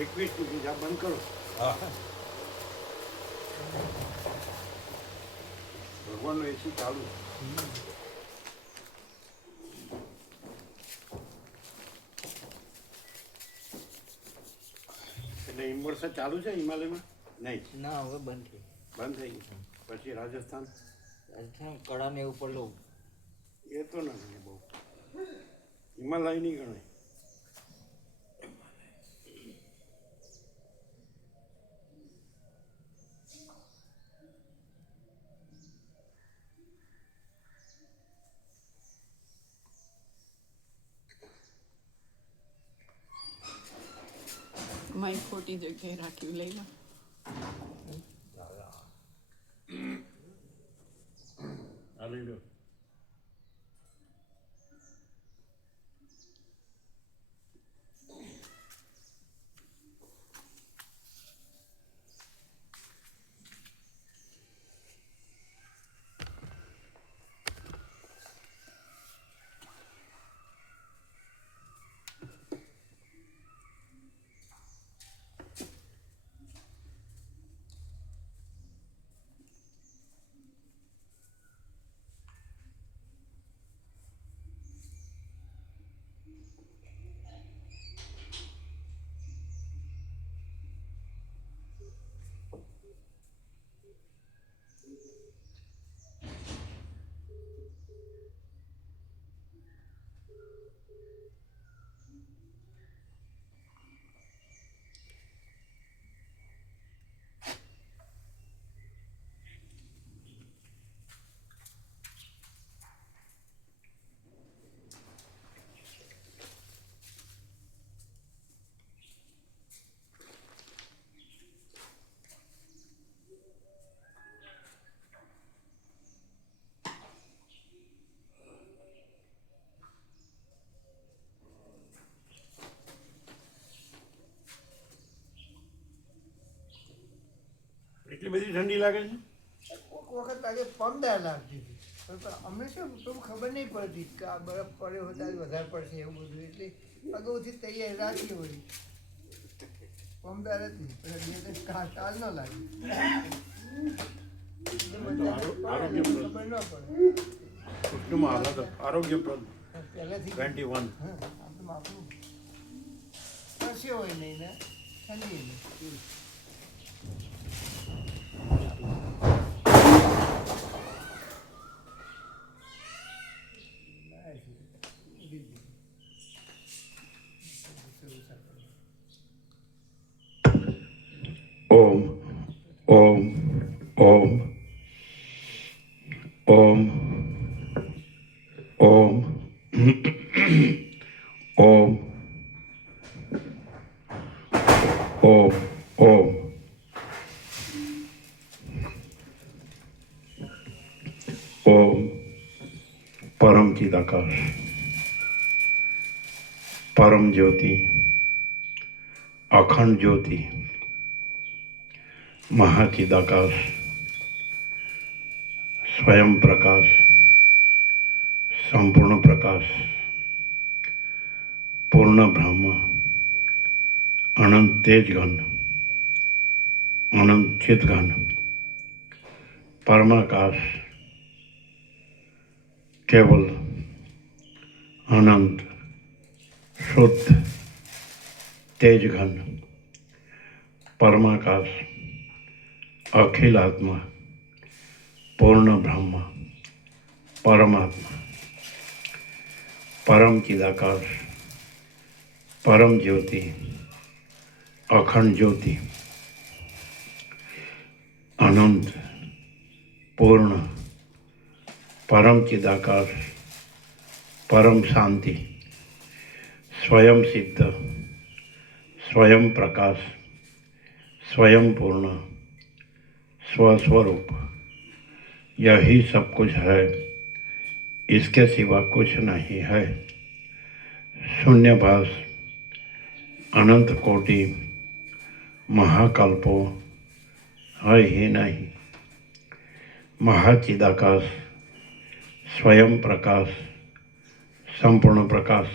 એકવીસ સુધી જા બંધ કરો. હા, ભગવાનનો એસી ચાલુ. એટલે ઇન્વર્ટર ચાલુ છે હિમાલયમાં? નહીં ના, હવે બંધ થઈ ગયું. પછી રાજસ્થાન કડાને એવું પડલું એ તો ના ગણે બહુ, હિમાલય નહીં ગણાય. મારી ખોટી જગ્યાએ રાખ્યું, લઈ લો. આ લઈ લો. એટલી બધી ઠંડી લાગે છે? કોઈક વખત આજે પમદાર લાગતી હતી, પણ અમે શું તો ખબર નહીં પડતી કે આ બરફ પડ્યો હોય ત્યારે વધારે પડશે એવું બધું, એટલે અગાઉથી તૈયારી રાખી હોય. પમદાર હતી એટલે કાલ ન લાગે, ખબર ન પડે. આરોગ્યપ્રદ પહેલાથી 21. આમ તો આપણું પરસ્યો હોય નહીં ને ઠંડી નહીં. ઓમ ઓમ ઓમ ઓમ ઓમ ઓમ ઓમ ઓમ ઓમ परम चिदाकाश परम ज्योति अखंड ज्योति महाचिदाकाश स्वयं प्रकाश संपूर्ण प्रकाश पूर्ण ब्रह्म अनंत तेज घन अनंत चित घन परमाकाश केवल अनंत शुद्ध तेज घन परमाकाश अखिल आत्मा पूर्ण ब्रह्म परमात्मा परम चिदाकाश परम ज्योति अखंड ज्योति अनंत पूर्ण परम चिदाकाश परम शांति स्वयं सिद्ध स्वयं प्रकाश स्वयं पूर्ण स्वस्वरूप यही सब कुछ है, इसके सिवा कुछ नहीं है। शून्यभास अनंत कोटि महाकल्पो है ही नहीं। महाचिदाकाश, स्वयं प्रकाश, संपूर्ण प्रकाश,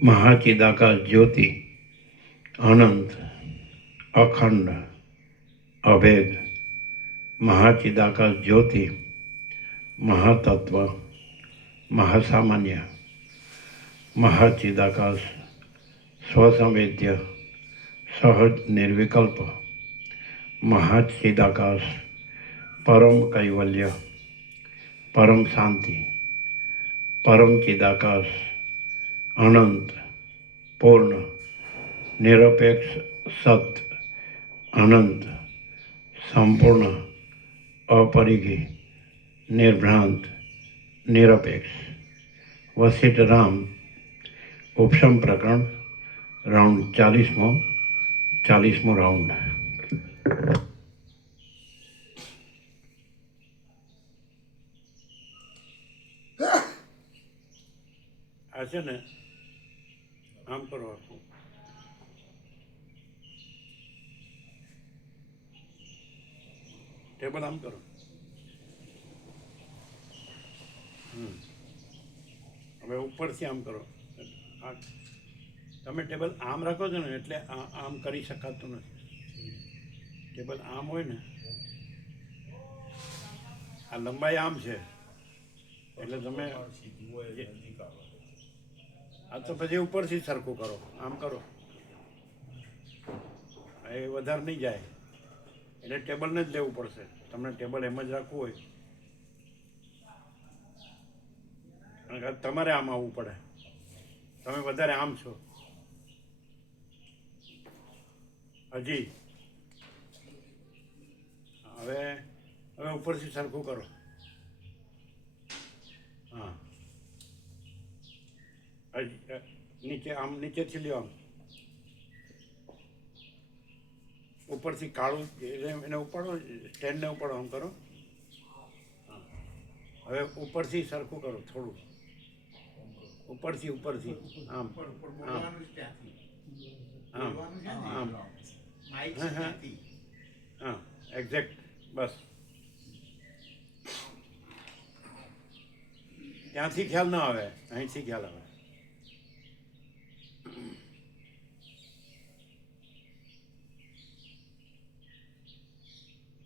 महाचिदाकाश ज्योति, अनंत, अखंड, अभेद, महाचिदाकाश ज्योति, महातत्व, महासामान्य, महाचिदाकाश, स्वसंवेद्य, सहज निर्विकल्प, महाचिदाकाश, परम कैवल्य, परम शांति, परम चिदाकाश, अनंत, पूर्ण, निरपेक्ष सत्य, अनंत, संपूर्ण, अपरिघी, निर्भ्रांत, निरपेक्ष। वशिष्ठ राम उपशम प्रकरण राउंड 40मो राउंड। આ છે ને આમ કરો આખું ટેબલ આમ કરો। હવે ઉપરથી આમ કરો। આ તમે ટેબલ આમ રાખો છો ને એટલે આમ કરી શકાતું નથી। ટેબલ આમ હોય ને આ લંબાઈ આમ છે એટલે તમે આ તો પછી ઉપરથી સરખું કરો, આમ કરો, એ વધારે નહીં જાય એટલે ટેબલને જ લેવું પડશે। તમને ટેબલ એમ જ રાખવું હોય અને તમારે આમ આવવું પડે, તમે વધારે આમ છો। હજી હવે ઉપરથી સરખું કરો। હા નીચે આમ નીચેથી લ્યો, આમ ઉપરથી કાળું એને ઉપાડો, સ્ટેન્ડને ઉપાડો, આમ કરો। હવે ઉપરથી સરખું કરો, થોડું ઉપરથી આમ આમ આમ હા એક્ઝેક્ટ, બસ ત્યાંથી ખ્યાલ ના આવે, અહીંથી ખ્યાલ આવે।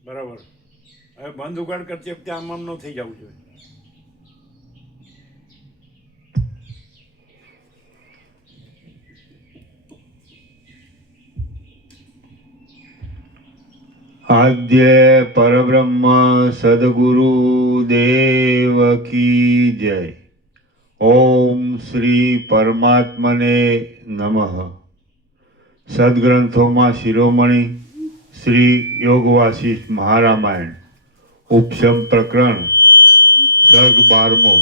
બરાબર। હવે બંધ ઉગાડ કરતી વખતે આમ ન થઈ જવું જોઈએ। आद्य परब्रह्म सद्गुरु देव की जय। ओम श्री परमात्मने नमः। सद्ग्रंथों में शिरोमणि श्री योग वासिष्ठ महारामायण उपशम प्रकरण सर्ग 12मो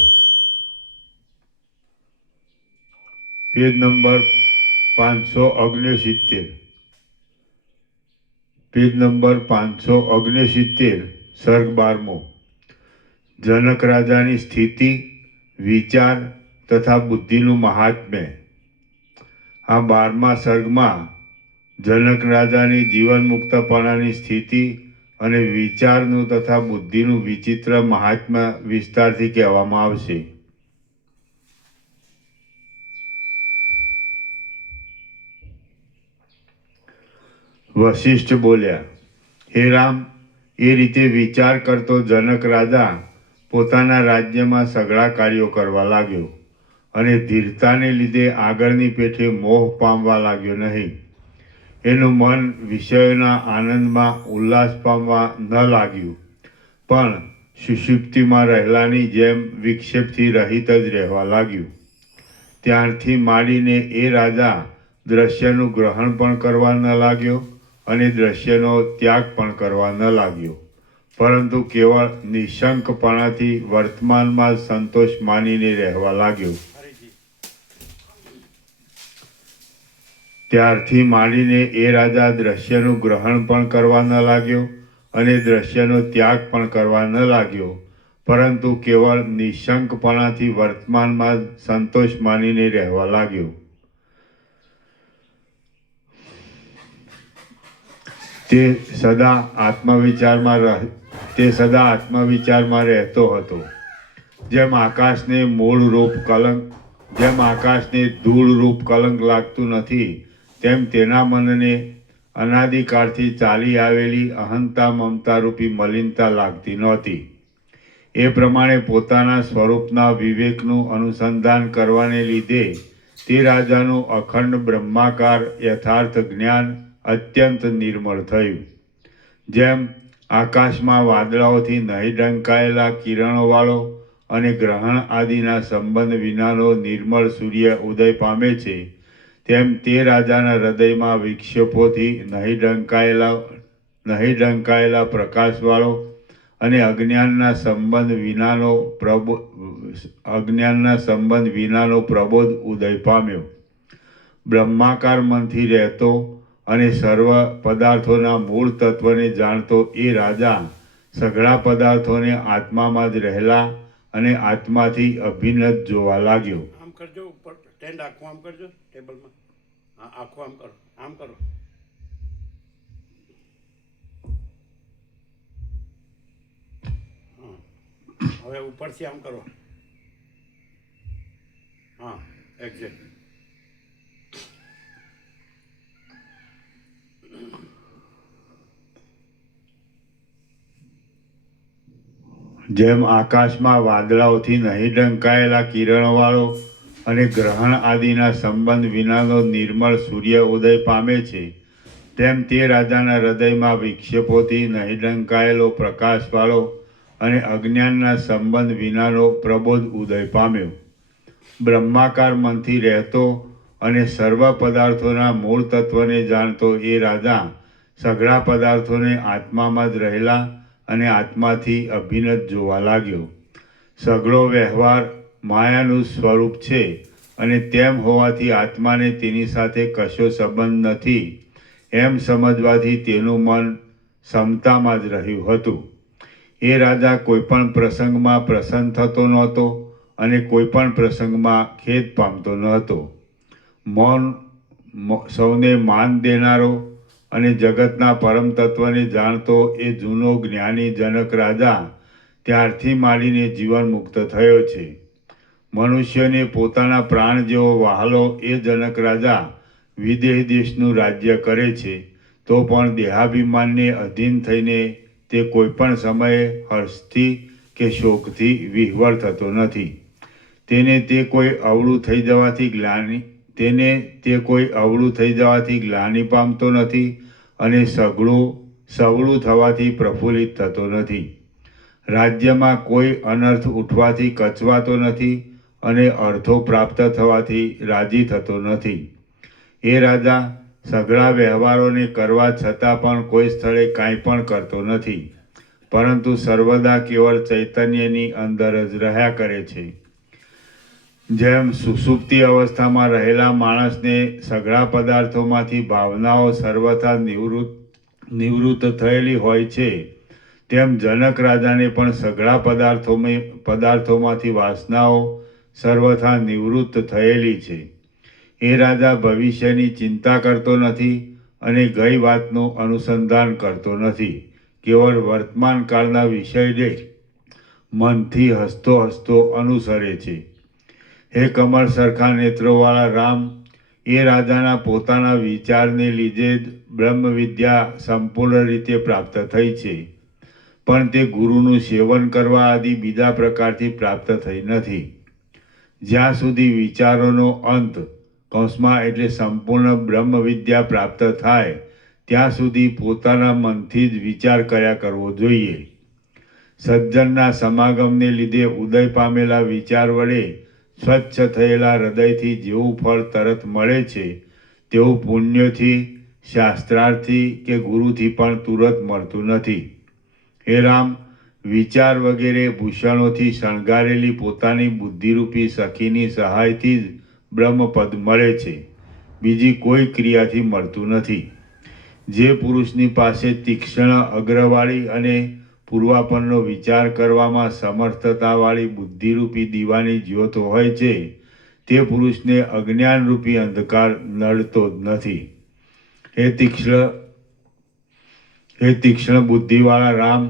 पेज नंबर 569 पेज नंबर 569 सर्ग 12मो। जनक राजानी स्थिति विचार तथा बुद्धिनु महात्म्य। आ 12मा सर्ग में जनक राजानी जीवन मुक्तपणानी स्थिति अने विचारनु तथा बुद्धिनु विचित्र महात्म्य विस्तारथी कहेवामां आवशे। वशिष्ठ बोल्या, हे राम, ए रीते विचार करतो जनक राजा पोताना राज्य में सगळा कार्यों करवा लाग्यो अने धीरताने लीधे आगळनी पेठे मोह पामवा लाग्यो नहीं। एनु मन विषयोना आनंद में उल्लास पामवा न लाग्यु, पण सुषुप्ति में रहेलानी जेम विक्षेपथी रहित ज रहेवा लाग्यु। त्यारथी माडीने ए राजा दृश्यनु ग्रहण पण करवा न लाग्यो अने दृश्यनो त्याग पण करवा न लाग्यो, परंतु केवल निशंकपणाथी वर्तमान में संतोष मानीने रहेवा लाग्यो। त्यारथी मांडीने ए राजा दृश्यनु ग्रहण पण करवा न लाग्यो अने दृश्यनो त्याग पण करवा न लाग्यो, परंतु केवल निशंकपणाथी वर्तमान में संतोष मानीने रहेवा लाग्यो। ते सदा आत्मविचार में તે સદા આત્મવિચારમાં રહેતો હતો. જેમ આકાશને ધૂળ રૂપ કલંક લાગતું નથી, તેમ તેના મનને અનાદિકાળથી ચાલી આવેલી અહંતા મમતા રૂપી મલિનતા લાગતી નહોતી. એ પ્રમાણે પોતાના સ્વરૂપના વિવેકનું અનુસંધાન કરવાને લીધે તે રાજાનું અખંડ બ્રહ્માકાર યથાર્થ જ્ઞાન અત્યંત નિર્મળ થયું. જેમ આકાશમાં વાદળાઓથી નહીં ઢંકાયેલા કિરણોવાળો અને ગ્રહણ આદિના સંબંધ વિનાનો નિર્મળ સૂર્ય ઉદય પામે છે, તેમ તે રાજાના હૃદયમાં વિક્ષેપોથી નહીં ઢંકાયેલા પ્રકાશવાળો અને અજ્ઞાનના સંબંધ વિનાનો પ્રબોધ ઉદય પામ્યો. બ્રહ્માકાર મનથી રહેતો અને સર્વ પદાર્થોના મૂળ તત્વને જાણતો એ રાજા સઘળા પદાર્થોને આત્મામાં જ રહેલા અને આત્માથી અભિન્ન જ જોવા લાગ્યો. આમ કરજો, ઉપર સ્ટેન્ડ આખું આમ કરજો ટેબલમાં. હા, આખું આમ કરો, આમ કરો. હા, હવે ઉપરથી આમ કરો. હા, એક્ઝેક્ટ. જેમ આકાશમાં વાદળાઓથી નહીં ઢંકાયેલા કિરણોવાળો અને ગ્રહણ આદિના સંબંધ વિનાનો નિર્મળ સૂર્ય ઉદય પામે છે, તેમ તે રાજાના હૃદયમાં વિક્ષેપોથી નહીં ઢંકાયેલો પ્રકાશવાળો અને અજ્ઞાનના સંબંધ વિનાનો પ્રબોધ ઉદય પામ્યો. બ્રહ્માકાર મનથી રહેતો અને સર્વ પદાર્થોના મૂળ તત્વને જાણતો એ રાજા સઘળા પદાર્થોને આત્મામાં જ રહેલા અને આત્માથી અભિન્ન જોવા લાગ્યો. સઘળો વ્યવહાર માયાનું સ્વરૂપ છે અને તેમ હોવાથી આત્માને તેની સાથે કશો સંબંધ નથી એમ સમજવાથી તેનું મન સમતામાં જ રહ્યું હતું. એ રાજા કોઈપણ પ્રસંગમાં પ્રસન્ન થતો નહોતો અને કોઈપણ પ્રસંગમાં ખેદ પામતો નહોતો. મૌન સૌને માન દેનારો અને જગતના પરમ તત્વને જાણતો એ જૂનો જ્ઞાની જનક રાજા ત્યારથી માંડીને જીવન મુક્ત થયો છે. મનુષ્યને પોતાના પ્રાણ જેવો વહાલો એ જનક રાજા વિદેહ દેશનું રાજ્ય કરે છે, તો પણ દેહાભિમાનને અધીન થઈને તે કોઈપણ સમયે હર્ષથી કે શોકથી વિહ્વળ થતો નથી. તેને તે કોઈ અવળું થઈ જવાથી ગ્લાનિ પામતો નથી અને સવળું થવાથી પ્રફુલ્લિત થતો નથી. રાજ્યમાં કોઈ અનર્થ ઉઠવાથી કચવાતો નથી અને અર્થો પ્રાપ્ત થવાથી રાજી થતો નથી. એ રાજા સઘળા વ્યવહારોને કરવા છતાં પણ કોઈ સ્થળે કાંઈ પણ કરતો નથી, પરંતુ સર્વદા કેવળ ચૈતન્યની અંદર જ રહ્યા કરે છે. જેમ સુષુપ્તિ અવસ્થામાં રહેલા માણસને સઘળા પદાર્થોમાંથી ભાવનાઓ સર્વથા નિવૃત્ત થયેલી હોય છે, તેમ જનક રાજાને પણ સઘળા પદાર્થોમાંથી વાસનાઓ સર્વથા નિવૃત્ત થયેલી છે. એ રાજા ભવિષ્યની ચિંતા કરતો નથી અને ગઈ વાતનું અનુસંધાન કરતો નથી. કેવળ વર્તમાન કાળના વિષયને મનથી હસતો અનુસરે છે. હે કમળ સરખા નેત્રોવાળા રામ, એ રાજાના પોતાના વિચારને લીધે જ બ્રહ્મ વિદ્યા સંપૂર્ણ રીતે પ્રાપ્ત થઈ છે, પણ તે ગુરુનું સેવન કરવા આદિ બીજા પ્રકારથી પ્રાપ્ત થઈ નથી. જ્યાં સુધી વિચારોનો અંત એટલે સંપૂર્ણ બ્રહ્મ વિદ્યા પ્રાપ્ત થાય ત્યાં સુધી પોતાના મનથી જ વિચાર કર્યા કરવો જોઈએ. સજ્જનના સમાગમને લીધે ઉદય પામેલા વિચાર વડે સ્વચ્છ થયેલા હૃદયથી જેવું ફળ તરત મળે છે, તેવું પુણ્યથી, શાસ્ત્રાર્થી કે ગુરુથી પણ તુરત મળતું નથી. હે રામ, વિચાર વગેરે ભૂષણોથી શણગારેલી પોતાની બુદ્ધિરૂપી સખીની સહાયથી જ બ્રહ્મપદ મળે છે, બીજી કોઈ ક્રિયાથી મળતું નથી. જે પુરુષની પાસે તીક્ષ્ણ અગ્રવાળી અને પૂર્વાપરનો વિચાર કરવામાં સમર્થતાવાળી બુદ્ધિરૂપી દીવાની જ્યોત હોય છે, તે પુરુષને અજ્ઞાનરૂપી અંધકાર નડતો જ નથી. હે તીક્ષ્ણ બુદ્ધિવાળા રામ,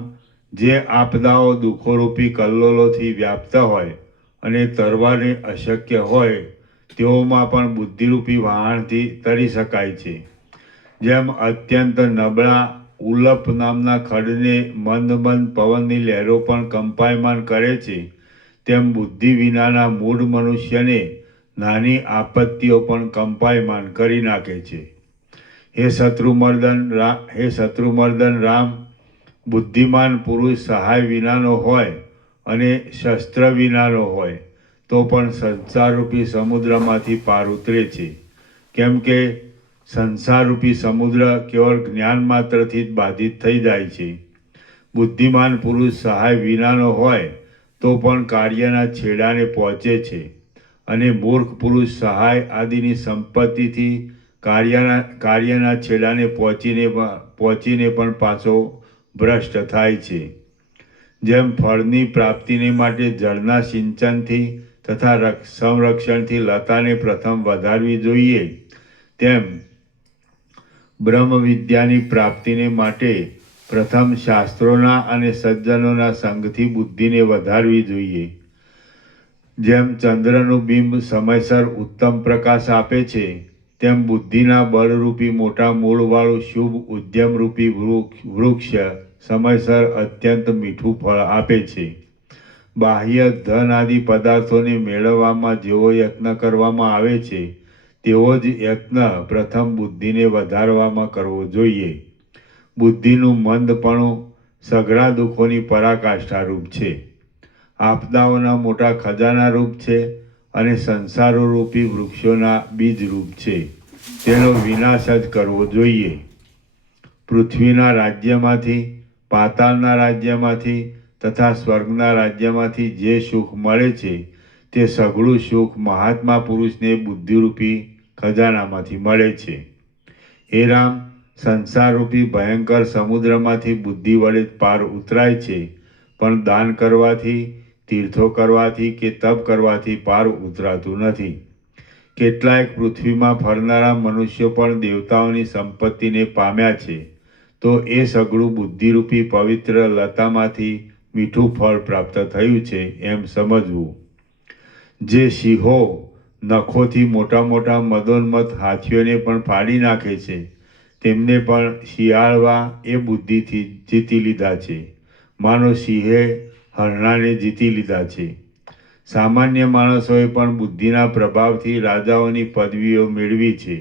જે આપદાઓ દુઃખોરૂપી કલ્લોલોથી વ્યાપ્ત હોય અને તરવાને અશક્ય હોય તેઓમાં પણ બુદ્ધિરૂપી વહાણથી તરી શકાય છે. જેમ અત્યંત નબળા ઉલ્લપ નામના ખડને મંદ મંદ પવનની લહેરો પણ કંપાયમાન કરે છે, તેમ બુદ્ધિ વિનાના મૂળ મનુષ્યને નાની આપત્તિઓ પણ કંપાયમાન કરી નાખે છે. હે શત્રુમર્દન રામ, બુદ્ધિમાન પુરુષ સહાય વિનાનો હોય અને શસ્ત્ર વિનાનો હોય તો પણ સંસારરૂપી સમુદ્રમાંથી પાર ઉતરે છે. કેમ કે સંસારરૂપી સમુદ્ર કેવળ જ્ઞાન માત્રથી જ બાધિત થઈ જાય છે. બુદ્ધિમાન પુરુષ સહાય વિનાનો હોય તો પણ કાર્યના છેડાને પહોંચે છે, અને મૂર્ખ પુરુષ સહાય આદિની સંપત્તિથી કાર્યના છેડાને પહોંચીને પણ પાછો ભ્રષ્ટ થાય છે. જેમ ફળની પ્રાપ્તિને માટે જળના સિંચનથી તથા સંરક્ષણથી લતાને પ્રથમ વધારવી જોઈએ, તેમ બ્રહ્મ વિદ્યાની પ્રાપ્તિને માટે પ્રથમ શાસ્ત્રોના અને સજ્જનોના સંગથી બુદ્ધિને વધારવી જોઈએ. જેમ ચંદ્રનું બિંબ સમયસર ઉત્તમ પ્રકાશ આપે છે, તેમ બુદ્ધિના બળરૂપી મોટા મૂળવાળું શુભ ઉદ્યમરૂપી વૃક્ષ સમયસર અત્યંત મીઠું ફળ આપે છે. બાહ્ય ધન આદિ પદાર્થોને મેળવવામાં જેવો યત્ન કરવામાં આવે છે, તેવો જ યત્ન પ્રથમ બુદ્ધિને વધારવામાં કરવો જોઈએ. બુદ્ધિનું મંદપણું સઘળા દુઃખોની પરાકાષ્ઠારૂપ છે, આપદાઓના મોટા ખજાનારૂપ છે અને સંસારોરૂપી વૃક્ષોના બીજરૂપ છે. તેનો વિનાશ જ કરવો જોઈએ. પૃથ્વીના રાજ્યમાંથી, પાતાળના રાજ્યમાંથી તથા સ્વર્ગના રાજ્યમાંથી જે સુખ મળે છે, તે સઘળું સુખ મહાત્મા પુરુષને બુદ્ધિરૂપી ખજાનામાંથી મળે છે. હે રામ, સંસારરૂપી ભયંકર સમુદ્રમાંથી બુદ્ધિ વડે પાર ઉતરાય છે, પણ દાન કરવાથી, તીર્થો કરવાથી કે તપ કરવાથી પાર ઉતરાતું નથી. કેટલાયક પૃથ્વીમાં ફરનારા મનુષ્યો પણ દેવતાઓની સંપત્તિને પામ્યા છે, તો એ સઘળું બુદ્ધિરૂપી પવિત્ર લતામાંથી મીઠું ફળ પ્રાપ્ત થયું છે એમ સમજવું. જે સિંહો નખોથી મોટા મોટા મદોન્મત્ત હાથીઓને પણ ફાડી નાખે છે, તેમને પણ શિયાળવા એ બુદ્ધિથી જીતી લીધા છે, માનો સિંહે હરણાને જીતી લીધા છે. સામાન્ય માણસોએ પણ બુદ્ધિના પ્રભાવથી રાજાઓની પદવીઓ મેળવી છે.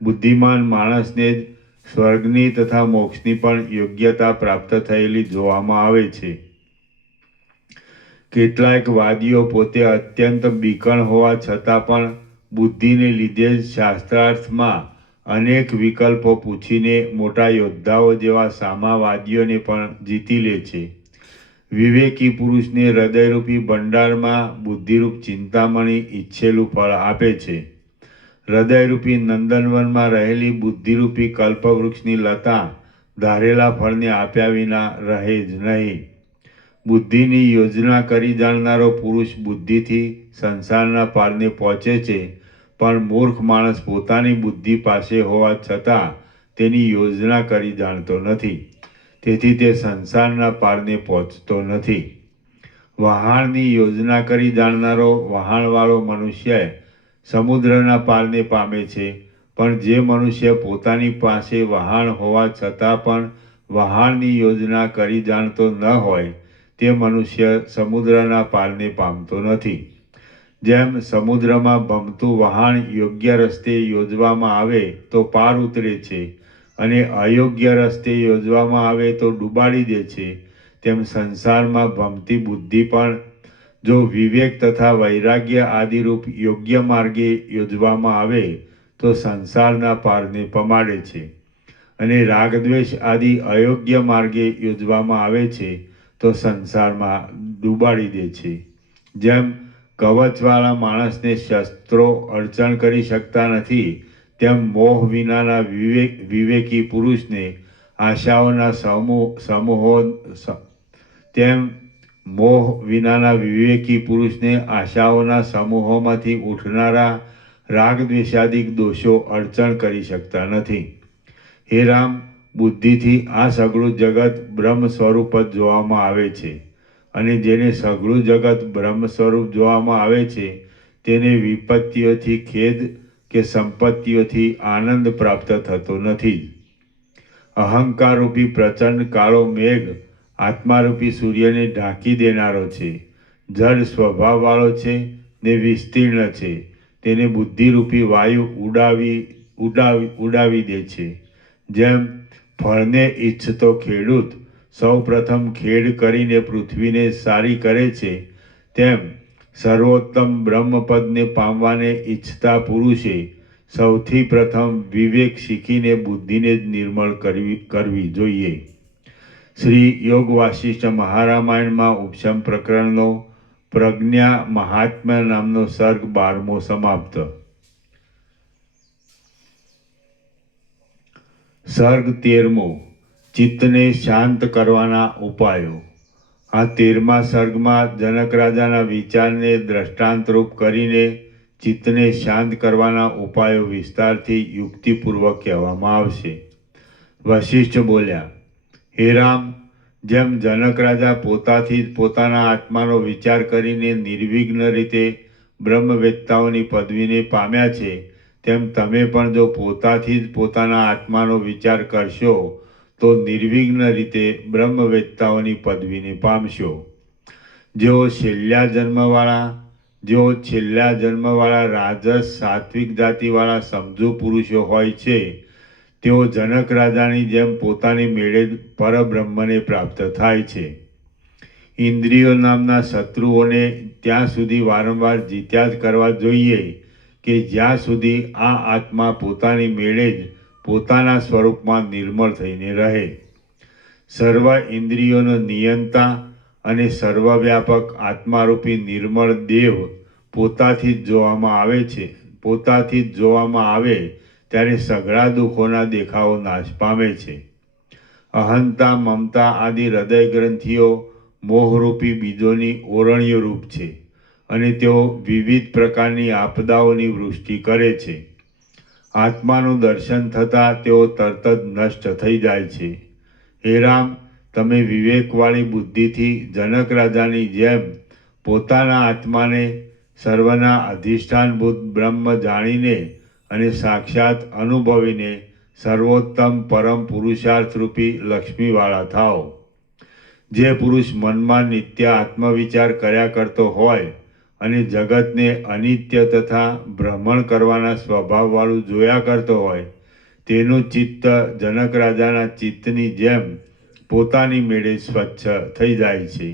બુદ્ધિમાન માણસને જ સ્વર્ગની તથા મોક્ષની પણ યોગ્યતા પ્રાપ્ત થયેલી જોવામાં આવે છે. કેટલાક વાદીઓ પોતે અત્યંત બીકણ હોવા છતાં પણ બુદ્ધિને લીધે જ શાસ્ત્રાર્થમાં અનેક વિકલ્પો પૂછીને મોટા યોદ્ધાઓ જેવા સામાવાદીઓને પણ જીતી લે છે. વિવેકી પુરુષને હૃદયરૂપી ભંડારમાં બુદ્ધિરૂપ ચિંતામણી ઈચ્છેલું ફળ આપે છે. હૃદયરૂપી નંદનવનમાં રહેલી બુદ્ધિરૂપી કલ્પવૃક્ષની લતા ધારેલા ફળને આપ્યા વિના રહે જ નહીં. બુદ્ધિની યોજના કરી જાણનારો પુરુષ બુદ્ધિથી સંસારના પારને પહોંચે છે, પણ મૂર્ખ માણસ પોતાની બુદ્ધિ પાસે હોવા છતાં તેની યોજના કરી જાણતો નથી, તેથી તે સંસારના પારને પહોંચતો નથી. વહાણની યોજના કરી જાણનારો વહાણવાળો મનુષ્ય સમુદ્રના પારને પામે છે, પણ જે મનુષ્ય પોતાની પાસે વહાણ હોવા છતાં પણ વહાણની યોજના કરી જાણતો ન હોય, તે મનુષ્ય સમુદ્રના પારને પામતો નથી. જેમ સમુદ્રમાં ભમતું વહાણ યોગ્ય રસ્તે યોજવામાં આવે તો પાર ઉતરે છે, અને અયોગ્ય રસ્તે યોજવામાં આવે તો ડૂબાડી દે છે, તેમ સંસારમાં ભમતી બુદ્ધિ પણ જો વિવેક તથા વૈરાગ્ય આદિરૂપ યોગ્ય માર્ગે યોજવામાં આવે તો સંસારના પારને પમાડે છે, અને રાગદ્વેષ આદિ અયોગ્ય માર્ગે યોજવામાં આવે છે તો સંસારમાં ડૂબાડી દે છે. જેમ કવચવાળા માણસને શસ્ત્રો અડચણ કરી શકતા નથી, તેમ મોહ વિનાના વિવેકી પુરુષને આશાઓના સમૂહોમાંથી ઉઠનારા રાગ દ્વેષાદિક દોષો અડચણ કરી શકતા નથી. હે રામ, બુદ્ધિથી આ સઘળું જગત બ્રહ્મ સ્વરૂપ જ જોવામાં આવે છે, અને જેને સઘળું જગત બ્રહ્મ સ્વરૂપ જોવામાં આવે છે તેને વિપત્તિઓથી ખેદ કે સંપત્તિઓથી આનંદ પ્રાપ્ત થતો નથી. અહંકારરૂપી પ્રચંડ કાળો મેઘ આત્મારૂપી સૂર્યને ઢાંકી દેનારો છે. જળ સ્વભાવવાળો છે ને વિસ્તીર્ણ છે. તેને બુદ્ધિરૂપી વાયુ ઉડાવી દે છે. જેમ ફળને ઈચ્છતો ખેડૂત સૌ પ્રથમ ખેડ કરીને પૃથ્વીને સારી કરે છે, તેમ સર્વોત્તમ બ્રહ્મપદને પામવાને ઈચ્છતા પુરુષે સૌથી પ્રથમ વિવેક શીખીને બુદ્ધિને જ નિર્મળ કરવી જોઈએ. શ્રી યોગ વાસિષ્ઠ મહારામાયણમાં ઉપશમ પ્રકરણનો પ્રજ્ઞા મહાત્મ્ય નામનો સર્ગ 12મો સમાપ્ત. સર્ગ 13મો ચિત્તને શાંત કરવાના ઉપાયો. આ 13મા સર્ગમાં જનક રાજાના વિચારને દ્રષ્ટાંતરૂપ કરીને ચિત્તને શાંત કરવાના ઉપાયો વિસ્તારથી યુક્તિપૂર્વક કહેવામાં આવશે. વશિષ્ઠ બોલ્યા, હે રામ, જેમ જનક રાજા પોતાથી જ પોતાના આત્માનો વિચાર કરીને નિર્વિઘ્ન રીતે બ્રહ્મવેત્તાઓની પદવીને પામ્યા છે, તેમ તમે પણ જો પોતાથી જ પોતાના આત્માનો વિચાર કરશો તો નિર્વિઘ્ન રીતે બ્રહ્મવેત્તાઓની પદવીને પામશો. જેઓ છેલ્લા જન્મવાળા રાજસ સાત્વિક જાતિવાળા સમજુ પુરુષો હોય છે, તેઓ જનક રાજાની જેમ પોતાની મેળે પરબ્રહ્મને પ્રાપ્ત થાય છે. ઇન્દ્રિયો નામના શત્રુઓને ત્યાં સુધી વારંવાર જીત્યા જ કરવા જોઈએ કે જ્યાં સુધી આ આત્મા પોતાની મેળે જ પોતાના સ્વરૂપમાં નિર્મળ થઈને રહે. સર્વ ઇન્દ્રિયોનો નિયંતા અને સર્વવ્યાપક આત્મારૂપી નિર્મળ દેવ પોતાથી જ જોવામાં આવે ત્યારે સઘળા દુઃખોના દેખાવો નાશ પામે છે. અહંતા મમતા આદિ હૃદય ગ્રંથિઓ મોહરૂપી બીજોની ઓરણીઓ રૂપ છે, અને તેઓ વિવિધ પ્રકારની આપદાઓની વૃષ્ટિ કરે છે. આત્માનું દર્શન થતાં તેઓ તરત જ નષ્ટ થઈ જાય છે. હે રામ, તમે વિવેકવાળી બુદ્ધિથી જનક રાજાની જેમ પોતાના આત્માને સર્વના અધિષ્ઠાનભૂત બ્રહ્મ જાણીને અને સાક્ષાત અનુભવીને સર્વોત્તમ પરમ પુરુષાર્થરૂપી લક્ષ્મીવાળા થાઓ. જે પુરુષ મનમાં નિત્ય આત્મવિચાર કર્યા કરતો હોય અને જગતને અનિત્ય તથા ભ્રમણ કરવાના સ્વભાવવાળું જોયા કરતો હોય, તેનું ચિત્ત જનક રાજાના ચિત્તની જેમ પોતાની મેળે સ્વચ્છ થઈ જાય છે.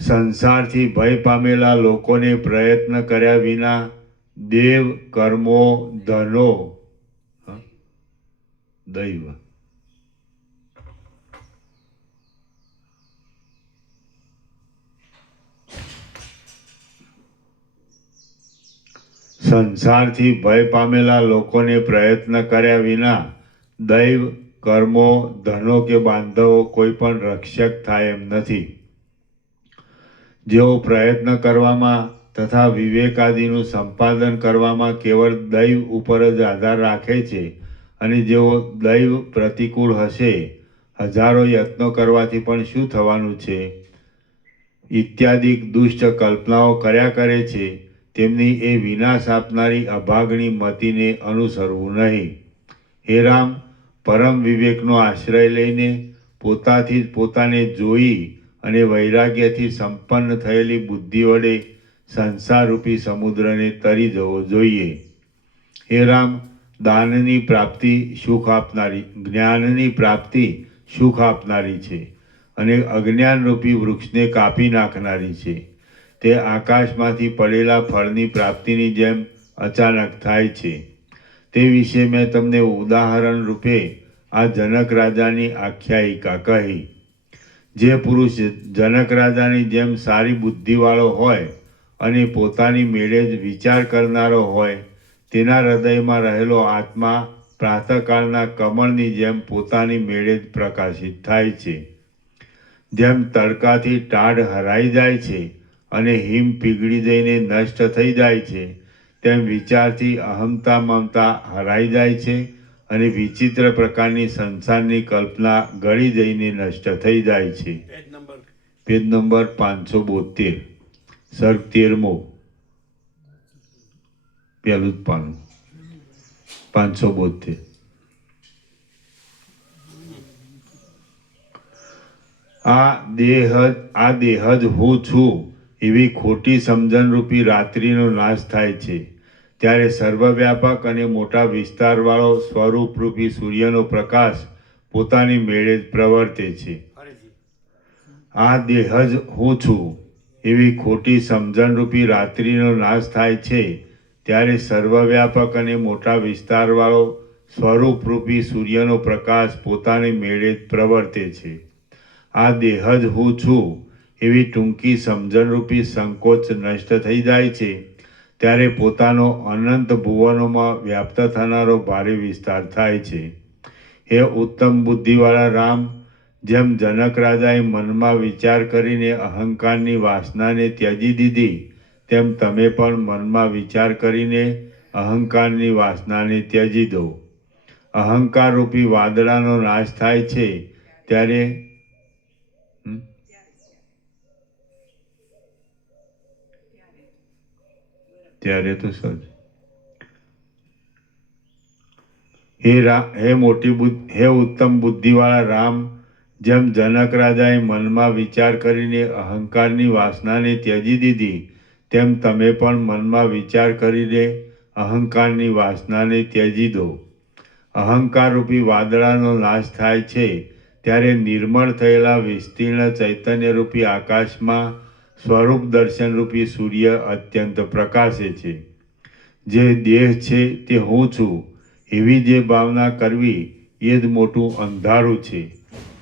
સંસારથી ભય પામેલા લોકોને પ્રયત્ન કર્યા વિના દેવ, કર્મો, ધનો, દૈવ સંસારથી ભય પામેલા લોકોને પ્રયત્ન કર્યા વિના દૈવ, કર્મો, ધનો કે બાંધવો કોઈ પણ રક્ષક થાય એમ નથી. જેઓ પ્રયત્ન કરવામાં તથા વિવેકાદિનું સંપાદન કરવામાં કેવળ દૈવ ઉપર જ આધાર રાખે છે, અને જેઓ દૈવ પ્રતિકૂળ હશે, હજારો યત્નો કરવાથી પણ શું થવાનું છે, ઇત્યાદિક દુષ્ટ કલ્પનાઓ કર્યા કરે છે, તેમની એ વિનાશ આપનારી અભાગણી મતિને અનુસરવું નહીં. હે રામ, પરમ વિવેકનો આશ્રય લઈને પોતાથી જ પોતાને જોઈ અને વૈરાગ્યથી સંપન્ન થયેલી બુદ્ધિ વડે સંસારરૂપી સમુદ્રને તરી જવો જોઈએ. હે રામ, દાનની પ્રાપ્તિ સુખ આપનારી, જ્ઞાનની પ્રાપ્તિ સુખ આપનારી છે, અને અજ્ઞાનરૂપી વૃક્ષને કાપી નાખનારી છે. તે આકાશમાંથી પડેલા ફળની પ્રાપ્તિની જેમ અચાનક થાય છે. તે વિશે મેં તમને ઉદાહરણ રૂપે આ જનક રાજાની આખ્યાયિકા કહી. જે પુરુષ જનક રાજાની જેમ સારી બુદ્ધિવાળો હોય અને પોતાની મેળે જ વિચાર કરનારો હોય, તેના હૃદયમાં રહેલો આત્મા પ્રાતઃકાળના કમળની જેમ પોતાની મેળે જ પ્રકાશિત થાય છે. જેમ તડકાથી ટાઢ હરાઈ જાય છે અને હિમ પીગળી જઈને નષ્ટ થઈ જાય છે, તેમ વિચારથી અહમતા મમતા હરાઈ જાય છે અને વિચિત્ર પ્રકારની સંસારની કલ્પના ગળી જઈને નષ્ટ થઈ જાય છે. પેજ નંબર 572, સર્ગ 13મો, પહેલું જ પાનું, 572. આ દેહ જ હું છું એવી ખોટી સમજણરૂપી રાત્રિનો નાશ થાય છે, ત્યારે સર્વવ્યાપક અને મોટા વિસ્તારવાળો સ્વરૂપરૂપી સૂર્યનો પ્રકાશ પોતાની મેળે જ પ્રવર્તે છે. આ દેહ જ હું છું એવી ખોટી સમજણરૂપી રાત્રિનો નાશ થાય છે, ત્યારે સર્વવ્યાપક અને મોટા વિસ્તારવાળો સ્વરૂપરૂપી સૂર્યનો પ્રકાશ પોતાની મેળે જ પ્રવર્તે છે. આ દેહ જ હું છું એવી ટૂંકી સમજણરૂપી સંકોચ નષ્ટ થઈ જાય છે, ત્યારે પોતાનો અનંત ભુવનોમાં વ્યાપ્ત થનારો ભારે વિસ્તાર થાય છે. હે ઉત્તમ બુદ્ધિવાળા રામ, જેમ જનક રાજાએ મનમાં વિચાર કરીને અહંકારની વાસનાને ત્યજી દીધી, તેમ તમે પણ મનમાં વિચાર કરીને અહંકારની વાસનાને ત્યજી દો. અહંકાર રૂપી વાદળાનો નાશ થાય છે, ત્યારે તો સજ હે ઉત્તમ બુદ્ધિવાળા રામ, જેમ જનક રાજાએ મનમાં વિચાર કરીને અહંકારની વાસનાને ત્યજી દીધી, તેમ તમે પણ મનમાં વિચાર કરીને અહંકારની વાસનાને ત્યજી દો. અહંકાર રૂપી વાદળાનો નાશ થાય છે, ત્યારે નિર્મળ થયેલા વિસ્તીર્ણ ચૈતન્ય રૂપી આકાશમાં સ્વરૂપ દર્શન રૂપી સૂર્ય અત્યંત પ્રકાશે છે. જે દેહ છે તે હું છું એવી જે ભાવના કરવી એ જ મોટું અંધારું છે.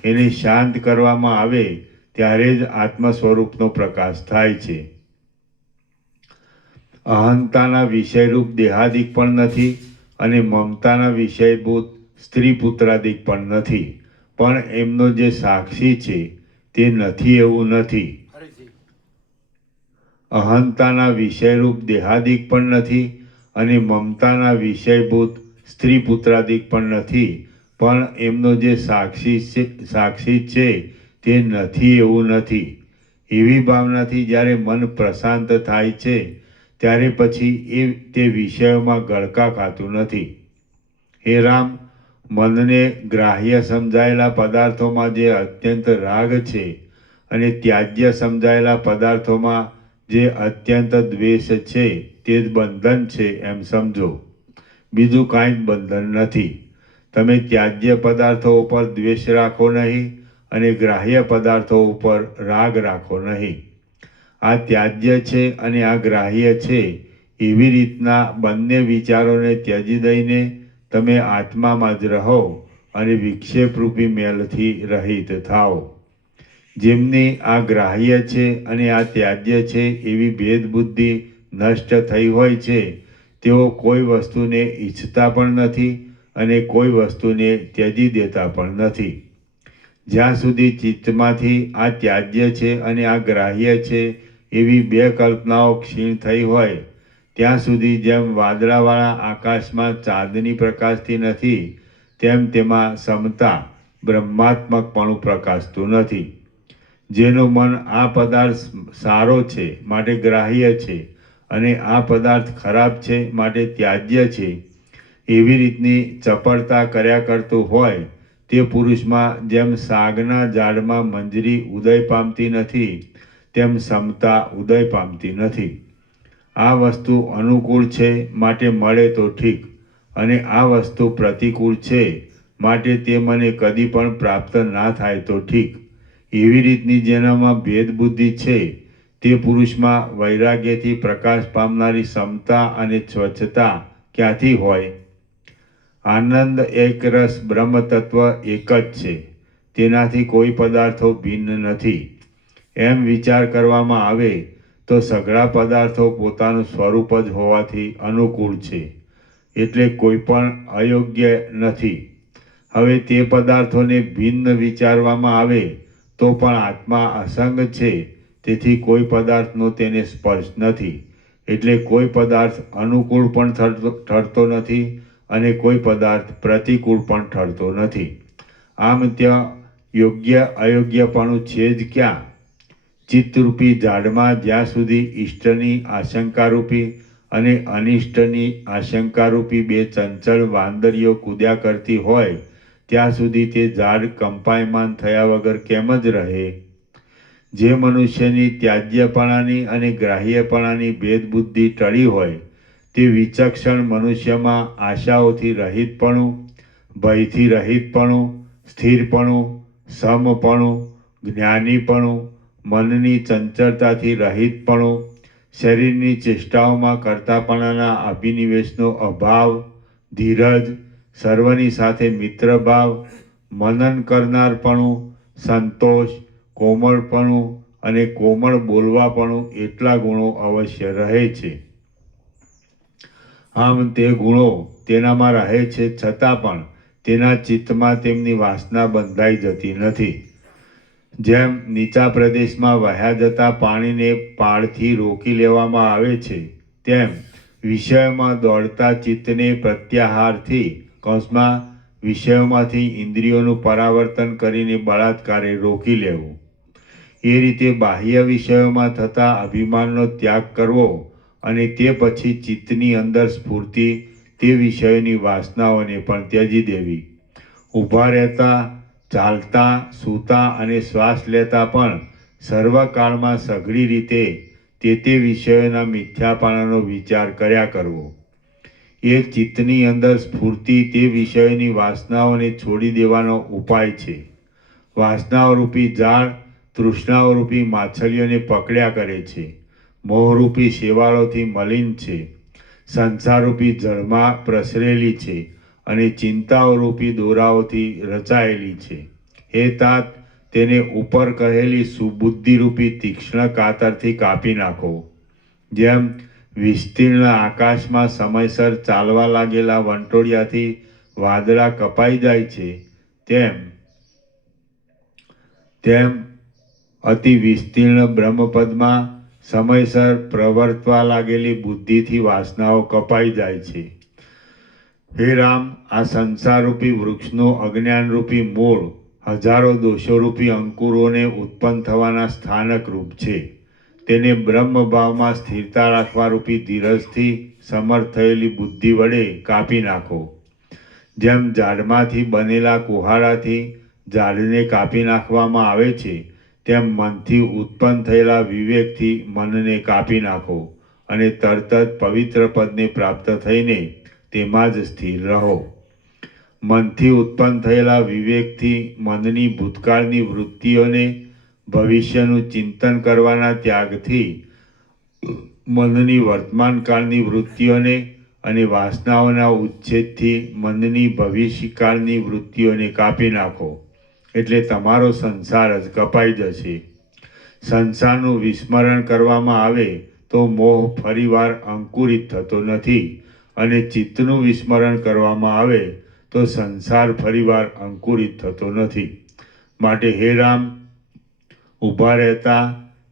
એને શાંત કરવામાં આવે ત્યારે જ આત્મ સ્વરૂપનો પ્રકાશ થાય છે. અહંતાના વિષયરૂપ દેહાદિક પણ નથી અને મમતાના વિષયભૂત સ્ત્રી પુત્રાદિક પણ નથી, પણ એમનો જે સાક્ષી છે તે નથી એવું નથી. અહંતાના વિષયરૂપ દેહાદિક પણ નથી અને મમતાના વિષયભૂત સ્ત્રી પુત્રાદિક પણ નથી, પણ એમનો જે સાક્ષી છે તે નથી એવું નથી. એવી ભાવનાથી જ્યારે મન પ્રશાંત થાય છે, ત્યારે પછી તે વિષયોમાં ગળકા ખાતું નથી. હે રામ, મનને ગ્રાહ્ય સમજાયેલા પદાર્થોમાં જે અત્યંત રાગ છે અને ત્યાજ્ય સમજાયેલા પદાર્થોમાં જે અત્યંત દ્વેષ છે તે જ બંધન છે એમ સમજો. બીજું કાંઈ જ બંધન નથી. તમે ત્યાજ્ય પદાર્થો ઉપર દ્વેષ રાખો નહીં અને ગ્રાહ્ય પદાર્થો ઉપર રાગ રાખો નહીં. આ ત્યાજ્ય છે અને આ ગ્રાહ્ય છે એવી રીતના બંને વિચારોને ત્યજી દઈને તમે આત્મામાં જ રહો અને વિક્ષેપરૂપી મેલથી રહિત થાઓ. જેમની આ ગ્રાહ્ય છે અને આ ત્યાજ્ય છે એવી ભેદ બુદ્ધિ નષ્ટ થઈ હોય છે, તેઓ કોઈ વસ્તુને ઈચ્છતા પણ નથી અને કોઈ વસ્તુને ત્યજી દેતા પણ નથી. જ્યાં સુધી ચિત્તમાંથી આ ત્યાજ્ય છે અને આ ગ્રાહ્ય છે એવી બે કલ્પનાઓ ક્ષીણ થઈ હોય, ત્યાં સુધી જેમ વાદળાવાળા આકાશમાં ચાંદની પ્રકાશતી નથી, તેમ તેમાં સમતા બ્રહ્માત્મકપણું પ્રકાશતું નથી. જેનું મન આ પદાર્થ સારો છે માટે ગ્રાહ્ય છે અને આ પદાર્થ ખરાબ છે માટે ત્યાજ્ય છે, એવી રીતની ચપળતા કર્યા કરતું હોય, તે પુરુષમાં જેમ સાગના ઝાડમાં મંજરી ઉદય પામતી નથી, તેમ સમતા ઉદય પામતી નથી. આ વસ્તુ અનુકૂળ છે માટે મળે તો ઠીક, અને આ વસ્તુ પ્રતિકૂળ છે માટે તે મને કદી પણ પ્રાપ્ત ના થાય તો ઠીક. એવી રીતની જેનામાં ભેદ બુદ્ધિ છે, તે પુરુષમાં વૈરાગ્યથી પ્રકાશ પામનારી સમતા અને સ્વચ્છતા ક્યાંથી હોય? આનંદ એક રસ બ્રહ્મ તત્વ એક જ છે, તેનાથી કોઈ પદાર્થો ભિન્ન નથી. એમ વિચાર કરવામાં આવે તો સઘળા પદાર્થો પોતાનું સ્વરૂપ જ હોવાથી અનુકૂળ છે, એટલે કોઈ પણ અયોગ્ય નથી. હવે તે પદાર્થોને ભિન્ન વિચારવામાં આવે તો પણ આત્મા અસંગ છે, તેથી કોઈ પદાર્થનો તેને સ્પર્શ નથી, એટલે કોઈ પદાર્થ અનુકૂળ પણ ઠરતો નથી અને કોઈ પદાર્થ પ્રતિકૂળ પણ ઠરતો નથી. આમ ત્યાં યોગ્ય અયોગ્યપણું છે જ ક્યાં? ચિત્તરૂપી ઝાડમાં જ્યાં સુધી ઇષ્ટની આશંકારૂપી અને અનિષ્ટની આશંકારૂપી બે ચંચળ વાંદરીઓ કૂદ્યા કરતી હોય ત્યાં સુધી તે ઝાડ કંપાયમાન થયા વગર કેમ જ રહે? જે મનુષ્યની ત્યાજ્યપણાની અને ગ્રાહ્યપણાની ભેદબુદ્ધિ ટળી હોય તે વિચક્ષણ મનુષ્યમાં આશાઓથી રહિતપણું, ભયથી રહિતપણું, સ્થિરપણું, સમપણું, જ્ઞાનીપણું, મનની ચંચળતાથી રહિતપણું, શરીરની ચેષ્ટાઓમાં કરતાપણાના અભિનિવેશનો અભાવ, ધીરજ, સર્વની સાથે મિત્રભાવ, મનન કરનારપણું, સંતોષ, કોમળપણું અને કોમળ બોલવાપણું એટલા ગુણો અવશ્ય રહે છે. આમ તે ગુણો તેનામાં રહે છે છતાં પણ તેના ચિત્તમાં તેમની વાસના બંધાઈ જતી નથી. જેમ નીચા પ્રદેશમાં વહ્યા જતા પાણીને પાળથી રોકી લેવામાં આવે છે તેમ વિષયોમાં દોડતા ચિત્તને પ્રત્યાહારથી કૌંસમાં વિષયોમાંથી ઇન્દ્રિયોનું પરાવર્તન કરીને બળાત્કારે રોકી લેવું. એ રીતે બાહ્ય વિષયોમાં થતા અભિમાનનો ત્યાગ કરવો અને તે પછી ચિત્તની અંદર સ્ફૂર્તિ તે વિષયોની વાસનાઓને પણ ત્યજી દેવી. ઊભા રહેતા, ચાલતા, સૂતા અને શ્વાસ લેતા પણ સર્વકાળમાં સઘળી રીતે તે વિષયોના મિથ્યાપણાનો વિચાર કર્યા કરવો. એ ચિત્તની અંદર સ્ફૂર્તિ તે વિષયોની વાસનાઓને છોડી દેવાનો ઉપાય છે. વાસનાઓરૂપી ઝાડ તૃષ્ણાઓરૂપી માછલીઓને પકડ્યા કરે છે. મોહરૂપી શેવાળોથી મલિન છે. સંસારરૂપી જળમાં પ્રસરેલી છે અને ચિંતાઓરૂપી દોરાઓથી રચાયેલી છે. હે તાત, તેને ઉપર કહેલી સુબુદ્ધિરૂપી તીક્ષ્ણ કાતરથી કાપી નાખો. જેમ વિસ્તીર્ણ આકાશમાં સમયસર ચાલવા લાગેલા વંટોળિયાથી વાદળા કપાઈ જાય છે તેમ અતિ વિસ્તીર્ણ બ્રહ્મપદમાં સમયસર પ્રવર્તવા લાગેલી બુદ્ધિથી વાસનાઓ કપાઈ જાય છે. હે રામ, આ સંસારરૂપી વૃક્ષનું અજ્ઞાનરૂપી મૂળ હજારો દોષોરૂપી અંકુરોને ઉત્પન્ન થવાના સ્થાનક રૂપ છે. તેને બ્રહ્મભાવમાં સ્થિરતા રાખવા રૂપી ધીરજથી સમર્થ થયેલી બુદ્ધિ વડે કાપી નાખો. જેમ ઝાડમાંથી બનેલા કુહાડાથી ઝાડને કાપી નાખવામાં આવે છે તેમ મનથી ઉત્પન્ન થયેલા વિવેકથી મનને કાપી નાખો અને તરત જ પવિત્ર પદને પ્રાપ્ત થઈને તેમાં જ સ્થિર રહો. મનથી ઉત્પન્ન થયેલા વિવેકથી મનની ભૂતકાળની વૃત્તિઓને, ભવિષ્યનું ચિંતન કરવાના ત્યાગથી મનની વર્તમાનકાળની વૃત્તિઓને અને વાસનાઓના ઉચ્છેદથી મનની ભવિષ્યકાળની વૃત્તિઓને કાપી નાખો. એટલે તમારો સંસાર જ કપાઈ જશે. સંસારનું વિસ્મરણ કરવામાં આવે તો મોહ ફરીવાર અંકુરિત થતો નથી અને ચિત્તનું વિસ્મરણ કરવામાં આવે તો સંસાર ફરીવાર અંકુરિત થતો નથી. માટે હે રામ, ઊભા રહેતા,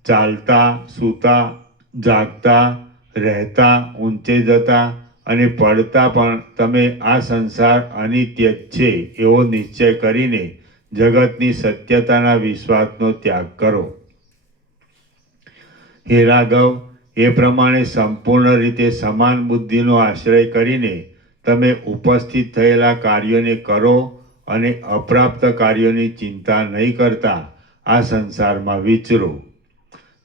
ચાલતા, સૂતા, જાગતા, રહેતા, ઊંચે જતા અને પડતા પણ તમે આ સંસાર અનિત્ય જ છે એવો નિશ્ચય કરીને જગતની સત્યતાના વિશ્વાસનો ત્યાગ કરો. હે રાઘવ, એ પ્રમાણે સંપૂર્ણ રીતે સમાન બુદ્ધિનો આશ્રય કરીને તમે ઉપસ્થિત થયેલા કાર્યોને કરો અને અપ્રાપ્ત કાર્યોની ચિંતા નહીં કરતા આ સંસારમાં વિચરો.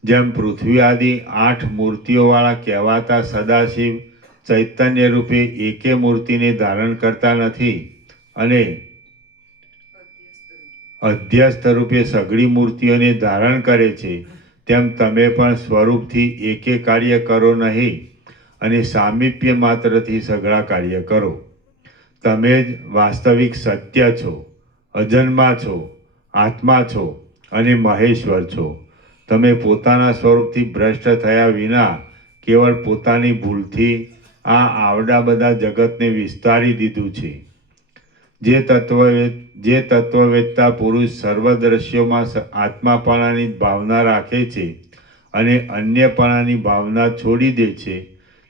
જેમ પૃથ્વી આદિ 8 મૂર્તિઓવાળા કહેવાતા સદાશિવ ચૈતન્ય રૂપે એકે મૂર્તિને ધારણ કરતા નથી અને અધ્યસ્થ રૂપે સઘળી મૂર્તિઓને ધારણ કરે છે, તેમ તમે પણ સ્વરૂપથી એકે કાર્ય કરો નહીં અને સામીપ્ય માત્રથી સઘળા કાર્ય કરો. તમે જ વાસ્તવિક સત્ય છો, અજન્મા છો, આત્મા છો અને મહેશ્વર છો. તમે પોતાના સ્વરૂપથી ભ્રષ્ટ થયા વિના કેવળ પોતાની ભૂલથી આ આવડા બધા જગતને વિસ્તારી દીધું છે. જે તત્વવેત્તા પુરુષ સર્વ દ્રશ્યોમાં આત્માપણાની ભાવના રાખે છે અને અન્યપણાની ભાવના છોડી દે છે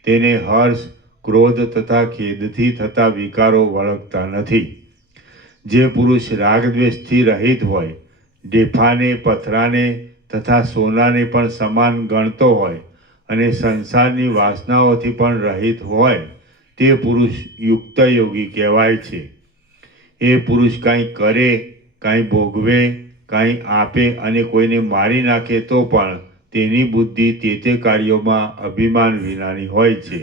તેને હર્ષ, ક્રોધ તથા ખેદથી થતા વિકારો વળગતા નથી. જે પુરુષ રાગદ્વેષથી રહિત હોય, ડેફાને, પથરાને તથા સોનાને પણ સમાન ગણતો હોય અને સંસારની વાસનાઓથી પણ રહિત હોય, તે પુરુષ યુક્ત યોગી કહેવાય છે. એ પુરુષ કાંઈ કરે, કાંઈ ભોગવે, કાંઈ આપે અને કોઈને મારી નાખે તો પણ તેની બુદ્ધિ તે કાર્યોમાં અભિમાન વિનાની હોય છે.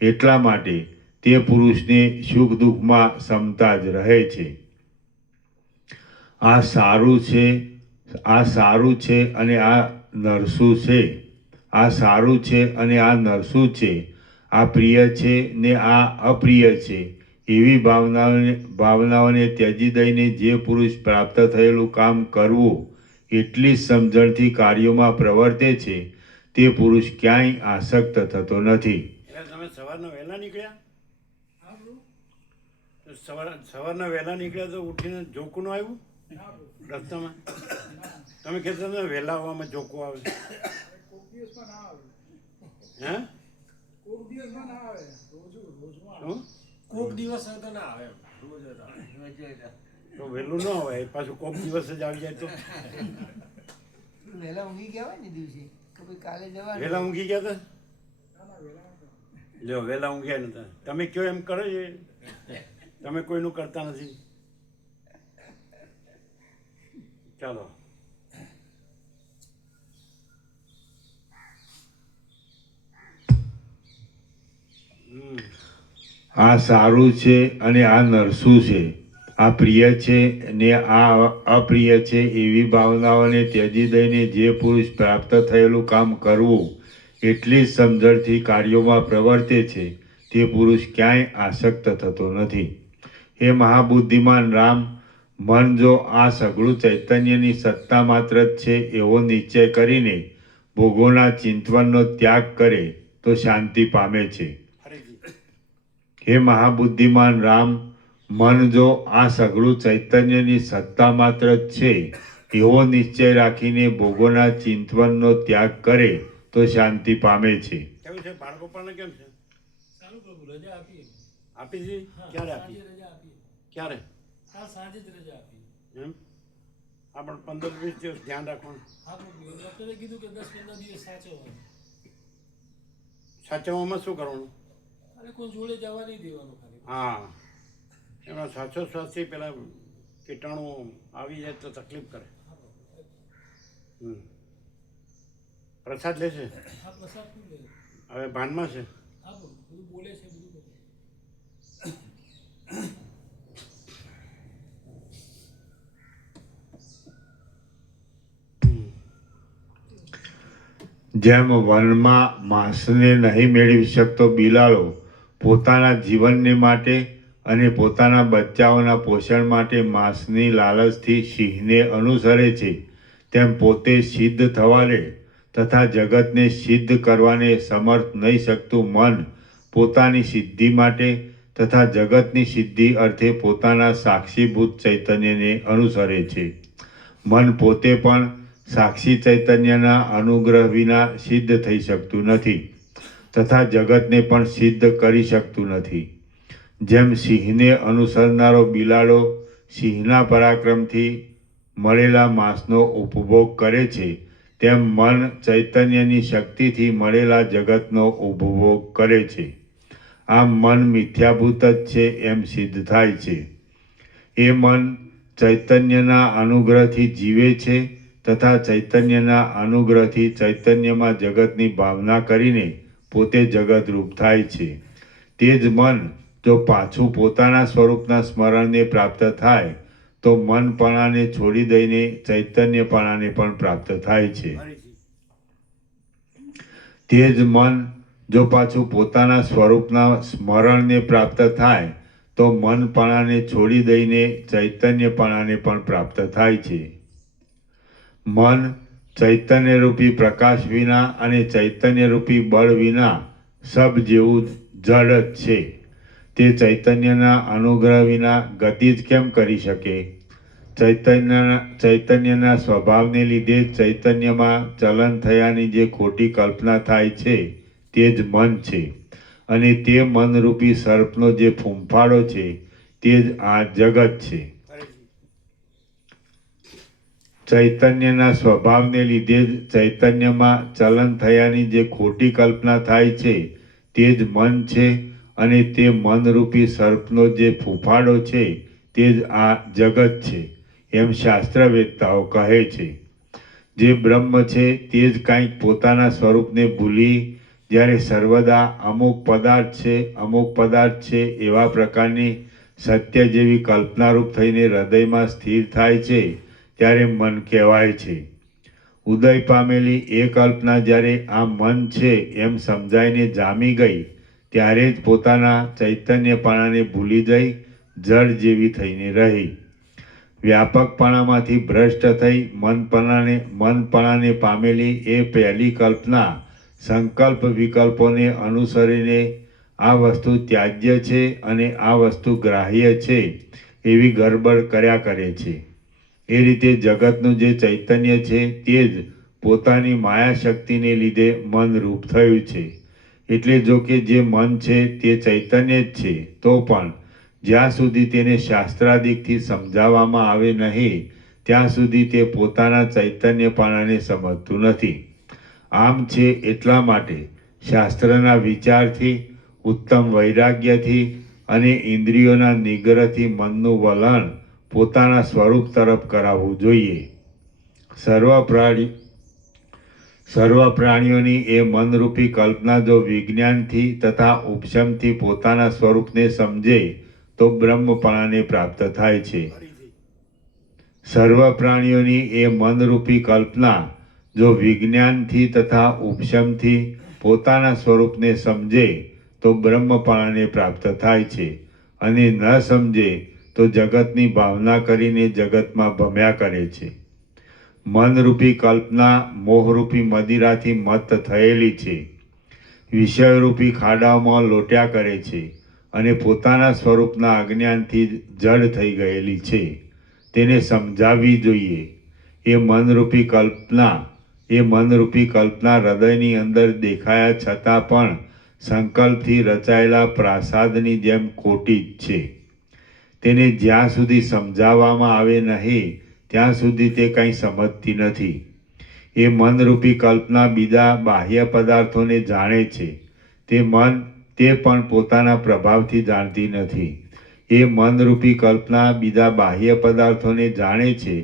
એટલા માટે તે પુરુષને સુખ દુઃખમાં સમતા જ રહે છે. આ સારું છે, આ સારું છે અને આ નરસું છે. આ સારું છે અને આ નરસું છે. આ પ્રિય છે ને આ અપ્રિય છે. એવી ભાવનાઓને ત્યજી દઈને જે પુરુષ પ્રાપ્ત થયેલું કામ કરવું એટલી જ સમજણથી કાર્યોમાં પ્રવર્તે છે, તે પુરુષ ક્યાંય આસક્ત થતો નથી. એટલે તમે સવારના વહેલા નીકળ્યા? સવારના વહેલા નીકળ્યા તો ઉઠીને જોકું ન આવ્યું રસ્તામાં? તમે કહેતા હતા વહેલા આવવામાં જોકું આવે. હે? કોક દિવસ તો ના આવે, રોજ તો વહેલું ન આવે, પાછું કોક દિવસ જ આવી જાય તો વહેલા ઊંઘી ગયા હોય ને દિવસે કે ભાઈ કાલે જવાનું. વહેલા ઊંઘી ગયા હતા? જો વહેલા ઊંઘ્યા નતા. તમે કયો એમ કરો છો? તમે કોઈનું કરતા નથી. ચાલો. આ સારું છે અને આ નરસું છે. આ પ્રિય છે ને આ અપ્રિય છે. એવી ભાવનાઓને ત્યજી દઈને જે પુરુષ પ્રાપ્ત થયેલું કામ કરવું એટલી જ સમજણથી કાર્યોમાં પ્રવર્તે છે, તે પુરુષ ક્યાંય આસક્ત થતો નથી. હે મહાબુદ્ધિમાન રામ, મન જો આ સઘળું ચૈતન્યની સત્તા માત્ર જ છે એવો નિશ્ચય કરીને ભોગોના ચિંતવનનો ત્યાગ કરે તો શાંતિ પામે છે. હે મહાબુદ્ધિમાન રામ, મન જો આ સઘળું ચૈતન્યની સત્તા માત્ર જ છે એવો નિશ્ચય રાખીને ભોગોના ચિંતવનનો ત્યાગ કરે તો શાંતિ પામે છે. કેવું છે બાળગોપાલને? કેમ છે? સારું પ્રભુ, રજા આપી. આપી છે? ક્યારે આપી? રજા આપી. ક્યારે? હા, સાંજે જ રજા આપી. એમ? આ પણ 15-20 દિવસ ધ્યાન રાખવાનું. હા પ્રભુ, ડૉક્ટરે કીધું કે 10-15 દિવસ સાચવવાનું. સાચવવામાં શું કરવાનું? અરે કોઈ જોડે જવા નહીં દેવાનું ખાલી. હા, એમાં શ્વાસોશ્વાસથી પેલા કીટાણુ આવી જાય તો તકલીફ કરે. પ્રસાદ લેશે? હા, પ્રસાદ શું લે? હવે ભાનમાં છે? હા પ્રભુ, બધું બોલે છે, બધું બોલે. જેમ વનમાં માંસને નહીં મેળવી શકતો બિલાડો પોતાના જીવનને માટે અને પોતાના બચ્ચાઓના પોષણ માટે માંસની લાલચથી સિંહને અનુસરે છે, તેમ પોતે સિદ્ધ થવાને તથા જગતને સિદ્ધ કરવાને સમર્થ નહીં શકતું મન પોતાની સિદ્ધિ માટે તથા જગતની સિદ્ધિ અર્થે પોતાના સાક્ષીભૂત ચૈતન્યને અનુસરે છે. મન પોતે પણ સાક્ષી ચૈતન્યના અનુગ્રહ વિના સિદ્ધ થઈ શકતું નથી તથા જગતને પણ સિદ્ધ કરી શકતું નથી. જેમ સિંહને અનુસરનારો બિલાડો સિંહના પરાક્રમથી મળેલા માંસનો ઉપભોગ કરે છે, તેમ મન ચૈતન્યની શક્તિથી મળેલા જગતનો ઉપભોગ કરે છે. આમ મન મિથ્યાભૂત જ છે એમ સિદ્ધ થાય છે. એ મન ચૈતન્યના અનુગ્રહથી જીવે છે તથા ચૈતન્યના અનુગ્રહથી ચૈતન્યમાં જગતની ભાવના કરીને પોતે જગતરૂપ થાય છે. તે જ મન જો પાછું પોતાના સ્વરૂપના સ્મરણને પ્રાપ્ત થાય તો મનપણાને છોડી દઈને ચૈતન્યપણાને પણ પ્રાપ્ત થાય છે. તે જ મન જો પાછું પોતાના સ્વરૂપના સ્મરણને પ્રાપ્ત થાય તો મનપણાને છોડી દઈને ચૈતન્યપણાને પણ પ્રાપ્ત થાય છે. મન ચૈતન્યરૂપી પ્રકાશ વિના અને ચૈતન્યરૂપી બળ વિના સબ જેવું જડ જ છે. તે ચૈતન્યના અનુગ્રહ વિના ગતિ જ કેમ કરી શકે? ચૈતન્યના સ્વભાવને લીધે ચૈતન્યમાં ચલન થયાની જે ખોટી કલ્પના થાય છે તે જ મન છે. અને તે મનરૂપી સર્પનો જે ફૂંફાડો છે તે જ આ જગત છે. ચૈતન્યના સ્વભાવને લીધે જ ચૈતન્યમાં ચલન થયાની જે ખોટી કલ્પના થાય છે તે જ મન છે, અને તે મનરૂપી સર્પનો જે ફૂંફાડો છે તે જ આ જગત છે, એમ શાસ્ત્રવેત્તાઓ કહે છે. જે બ્રહ્મ છે તે જ કાંઈક પોતાના સ્વરૂપને ભૂલી જ્યારે સર્વદા અમુક પદાર્થ છે એવા પ્રકારની સત્ય જેવી કલ્પનારૂપ થઈને હૃદયમાં સ્થિર થાય છે ત્યારે મન કહેવાય છે. ઉદય પામેલી એ કલ્પના જ્યારે આ મન છે એમ સમજાઈને જામી ગઈ ત્યારે જ પોતાના ચૈતન્યપણાને ભૂલી જઈ જળ જેવી થઈને રહી. વ્યાપકપણામાંથી ભ્રષ્ટ થઈ મનપણાને પામેલી એ પહેલી કલ્પના સંકલ્પ વિકલ્પોને અનુસરીને આ વસ્તુ ત્યાજ્ય છે અને આ વસ્તુ ગ્રાહ્ય છે એવી ગરબડ કર્યા કરે છે. એ રીતે જગતનું જે ચૈતન્ય છે તે જ પોતાની માયા શક્તિને લીધે મનરૂપ થયું છે. એટલે જો કે જે મન છે તે ચૈતન્ય જ છે, તો પણ જ્યાં સુધી તેને શાસ્ત્રાદિકથી સમજાવવામાં આવે નહીં ત્યાં સુધી તે પોતાના ચૈતન્યપણાને સમજતું નથી. આમ છે એટલા માટે શાસ્ત્રના વિચારથી, ઉત્તમ વૈરાગ્યથી અને ઇન્દ્રિયોના નિગ્રહથી મનનું વલણ પોતાના સ્વરૂપ તરફ કરાવવું જોઈએ. સર્વ પ્રાણીઓની એ મનરૂપી કલ્પના જો વિજ્ઞાનથી તથા ઉપશમથી પોતાના સ્વરૂપને સમજે તો બ્રહ્મપણાને પ્રાપ્ત થાય છે. સર્વ પ્રાણીઓની એ મનરૂપી કલ્પના જો વિજ્ઞાનથી તથા ઉપશમથી પોતાના સ્વરૂપને સમજે તો બ્રહ્મપણાને પ્રાપ્ત થાય છે, અને ન સમજે તો જગતની ભાવના કરીને જગતમાં ભમ્યા કરે છે. મનરૂપી કલ્પના મોહરૂપી મદિરાથી મત્ત થયેલી છે, વિષયરૂપી ખાડાઓમાં લોટ્યા કરે છે અને પોતાના સ્વરૂપના અજ્ઞાનથી જડ થઈ ગયેલી છે. તેને સમજાવવી જોઈએ. એ મનરૂપી કલ્પના હૃદયની અંદર દેખાયા છતાં પણ સંકલ્પથી રચાયેલા પ્રાસાદની જેમ ખોટી જ છે. તેને જ્યાં સુધી સમજાવવામાં આવે નહીં ત્યાં સુધી તે કંઈ સમજતી નથી. એ મનરૂપી કલ્પના બીજા બાહ્ય પદાર્થોને જાણે છે, તે પણ પોતાના પ્રભાવથી જાણતી નથી. એ મનરૂપી કલ્પના બીજા બાહ્ય પદાર્થોને જાણે છે,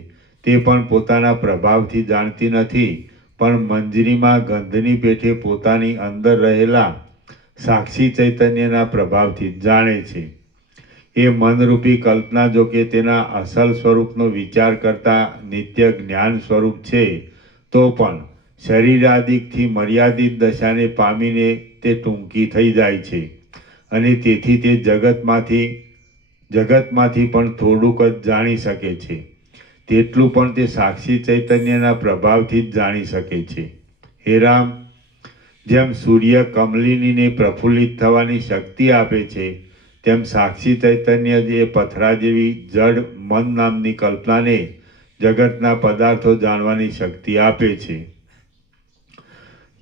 તે પણ પોતાના પ્રભાવથી જાણતી નથી, પણ મંજરીમાં ગંધની પેઠે પોતાની અંદર રહેલા સાક્ષી ચૈતન્યના પ્રભાવથી જ જાણે છે. એ મનરૂપી કલ્પના જો કે તેના અસલ સ્વરૂપનો વિચાર કરતા નિત્ય જ્ઞાન સ્વરૂપ છે, તો પણ શરીરાદિકથી મર્યાદિત દશાને પામીને તે ટૂંકી થઈ જાય છે, અને તેથી તે જગતમાંથી પણ થોડુંક જ જાણી શકે છે. તેટલું પણ તે સાક્ષી ચૈતન્યના પ્રભાવથી જ જાણી શકે છે. હે રામ, જેમ સૂર્ય કમલિનીને પ્રફુલ્લિત થવાની શક્તિ આપે છે, તેમ સાક્ષી ચૈતન્ય જે પથરા જેવી જડ મન નામની કલ્પનાને જગતના પદાર્થો જાણવાની શક્તિ આપે છે.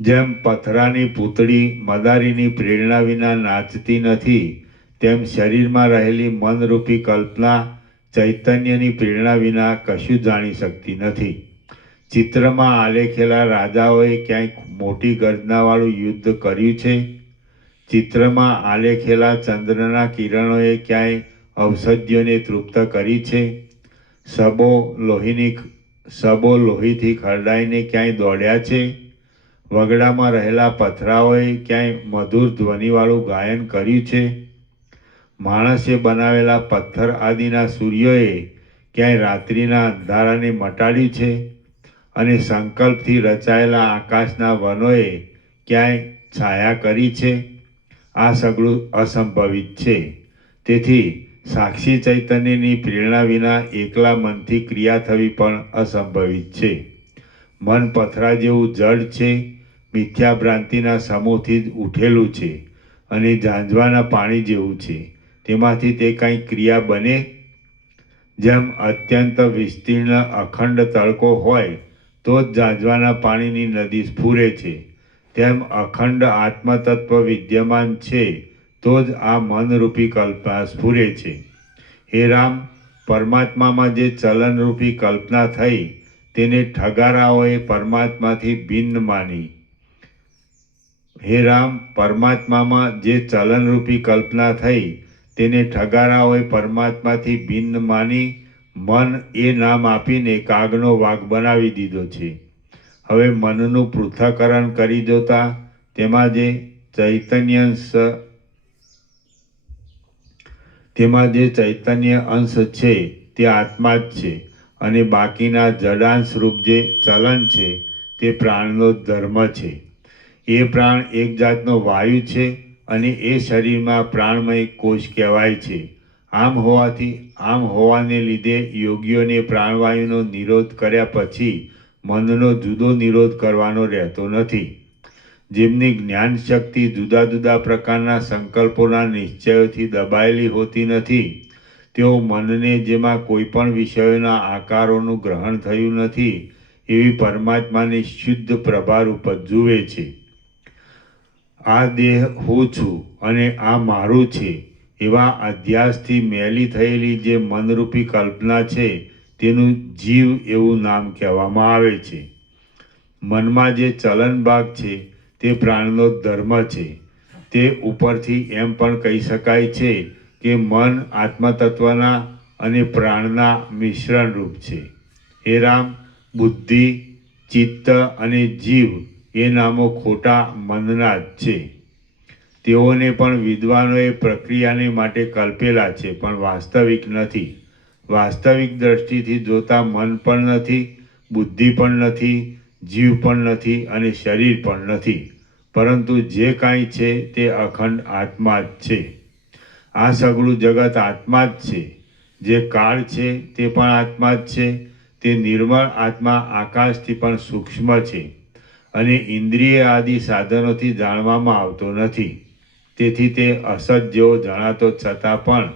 જેમ પથરાની પૂતળી મદારીની પ્રેરણા વિના નાચતી નથી, તેમ શરીરમાં રહેલી મનરૂપી કલ્પના ચૈતન્યની પ્રેરણા વિના કશું જાણી શકતી નથી. ચિત્રમાં આલેખેલા રાજાઓએ ક્યાંય મોટી ગર્જનાવાળું યુદ્ધ કર્યું છે? ચિત્રમાં આલેખેલા ચંદ્રના કિરણોએ ક્યાંય ઔષધિઓને તૃપ્ત કરી છે? સબો લોહીથી ખરડાઈને ક્યાંય દોડ્યા છે? વગડામાં રહેલા પથરાઓએ ક્યાંય મધુર ધ્વનિવાળું ગાયન કર્યું છે? માણસે બનાવેલા પથ્થર આદિના સૂર્યોએ ક્યાંય રાત્રિના અંધારાને મટાડ્યું છે? અને સંકલ્પથી રચાયેલા આકાશના વનોએ ક્યાંય છાયા કરી છે? આ સગળું અસંભવિત છે. તેથી સાક્ષી ચૈતન્યની પ્રેરણા વિના એકલા મનથી ક્રિયા થવી પણ અસંભવિત છે. મન પથરા જેવું જડ છે, મિથ્યા ભ્રાંતિના સમૂહથી જ ઉઠેલું છે, અને ઝાંઝવાના પાણી જેવું છે. તેમાંથી તે કંઈ ક્રિયા બને? જેમ અત્યંત વિસ્તીર્ણ અખંડ તડકો હોય તો જ ઝાંઝવાના પાણીની નદી સ્ફુરે છે, તેમ અખંડ આત્મતત્વ વિદ્યમાન છે તો જ આ મનરૂપી કલ્પના સ્ફુરે છે. હે રામ, પરમાત્મામાં જે ચલનરૂપી કલ્પના થઈ તેને ઠગારાઓએ પરમાત્માથી ભિન્ન માની. હે રામ, પરમાત્મામાં જે ચલનરૂપી કલ્પના થઈ તેને ઠગારાઓએ પરમાત્માથી ભિન્ન માની મન એ નામ આપીને કાગનો વાઘ બનાવી દીધો છે. હવે મનનું પૃથ્થકરણ કરી જોતા તેમાં જે ચૈતન્ય અંશ છે તે આત્મા જ છે અને બાકીના જડાંશ રૂપ જે ચલન છે તે પ્રાણનો ધર્મ છે. એ પ્રાણ એક જાતનો વાયુ છે અને એ શરીરમાં પ્રાણમય કોષ કહેવાય છે. આમ હોવાને લીધે યોગીઓને પ્રાણવાયુનો નિરોધ કર્યા પછી મનનો જુદો નિરોધ કરવાનો રહેતો નથી. જેમની જ્ઞાન શક્તિ જુદા જુદા પ્રકારના સંકલ્પોના નિશ્ચયોથી દબાયેલી હોતી નથી, તેઓ મનને જેમાં કોઈ પણ વિષયોના આકારોનું ગ્રહણ થયું નથી એવી પરમાત્માની શુદ્ધ પ્રભારૂપ જ જુએ છે. આ દેહ હું છું અને આ મારું છે એવા અધ્યાસથી મેલી થયેલી જે મનરૂપી કલ્પના છે તેનું જીવ એવું નામ કહેવામાં આવે છે. મનમાં જે ચલન ભાગ છે તે પ્રાણનો ધર્મ છે. તે ઉપરથી એમ પણ કહી શકાય છે કે મન આત્મતત્વના અને પ્રાણના મિશ્રણ રૂપ છે. હે રામ, બુદ્ધિ, ચિત્ત અને જીવ એ નામો ખોટા મનના જ છે. તેઓને પણ વિદ્વાનોએ પ્રક્રિયાને માટે કલ્પેલા છે, પણ વાસ્તવિક નથી. વાસ્તવિક દ્રષ્ટિથી જોતા મન પણ નથી, બુદ્ધિ પણ નથી, જીવ પણ નથી અને શરીર પણ નથી, પરંતુ જે કાંઈ છે તે અખંડ આત્મા જ છે. આ સગળું જગત આત્મા જ છે. જે કાળ છે તે પણ આત્મા જ છે. તે નિર્મળ આત્મા આકાશથી પણ સૂક્ષ્મ છે અને ઇન્દ્રિય આદિ સાધનોથી જાણવામાં આવતો નથી. તેથી તે અસત જેવો જણાતો છતાં પણ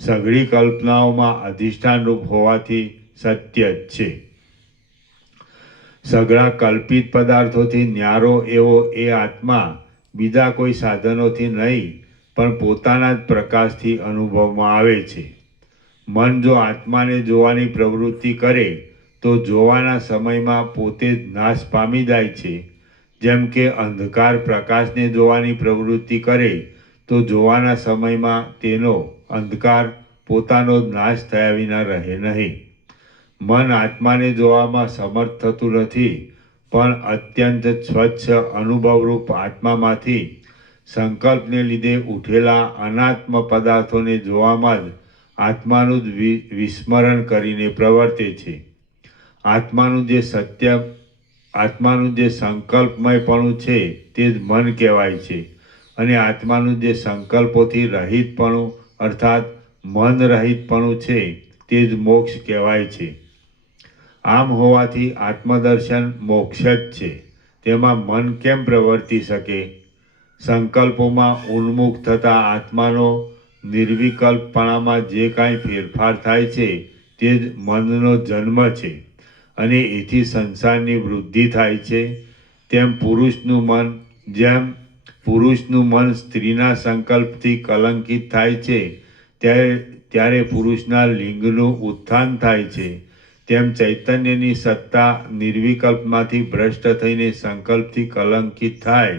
સઘળી કલ્પનાઓમાં અધિષ્ઠાન રૂપ હોવાથી સત્ય જ છે. સઘળા કલ્પિત પદાર્થોથી ન્યારો એવો એ આત્મા બીજા કોઈ સાધનોથી નહીં પણ પોતાના જ પ્રકાશથી અનુભવમાં આવે છે. મન જો આત્માને જોવાની પ્રવૃત્તિ કરે તો જોવાના સમયમાં પોતે જ નાશ પામી જાય છે. જેમ કે અંધકાર પ્રકાશને જોવાની પ્રવૃત્તિ કરે તો જોવાના સમયમાં તેનો અંધકાર પોતાનો જ નાશ થયા વિના રહે નહીં. મન આત્માને જોવામાં સમર્થ થતું નથી, પણ અત્યંત સ્વચ્છ અનુભવરૂપ આત્મામાંથી સંકલ્પને લીધે ઉઠેલા અનાત્મ પદાર્થોને જોવામાં જ આત્માનું જ વિસ્મરણ કરીને પ્રવર્તે છે. આત્માનું જે સંકલ્પમયપણું છે તે જ મન કહેવાય છે અને આત્માનું જે સંકલ્પોથી રહિતપણું અર્થાત મન રહિતપણું છે તે જ મોક્ષ કહેવાય છે. આમ હોવાથી આત્મદર્શન મોક્ષ જ છે. તેમાં મન કેમ પ્રવર્તી શકે? સંકલ્પોમાં ઉન્મુખ થતા આત્માનો નિર્વિકલ્પપણામાં જે કાંઈ ફેરફાર થાય છે તે જ મનનો જન્મ છે અને એથી સંસારની વૃદ્ધિ થાય છે. જેમ પુરુષનું મન સ્ત્રીના સંકલ્પથી કલંકિત થાય છે ત્યારે પુરુષના લિંગનું ઉત્થાન થાય છે, તેમ ચૈતન્યની સત્તા નિર્વિકલ્પમાંથી ભ્રષ્ટ થઈને સંકલ્પથી કલંકિત થાય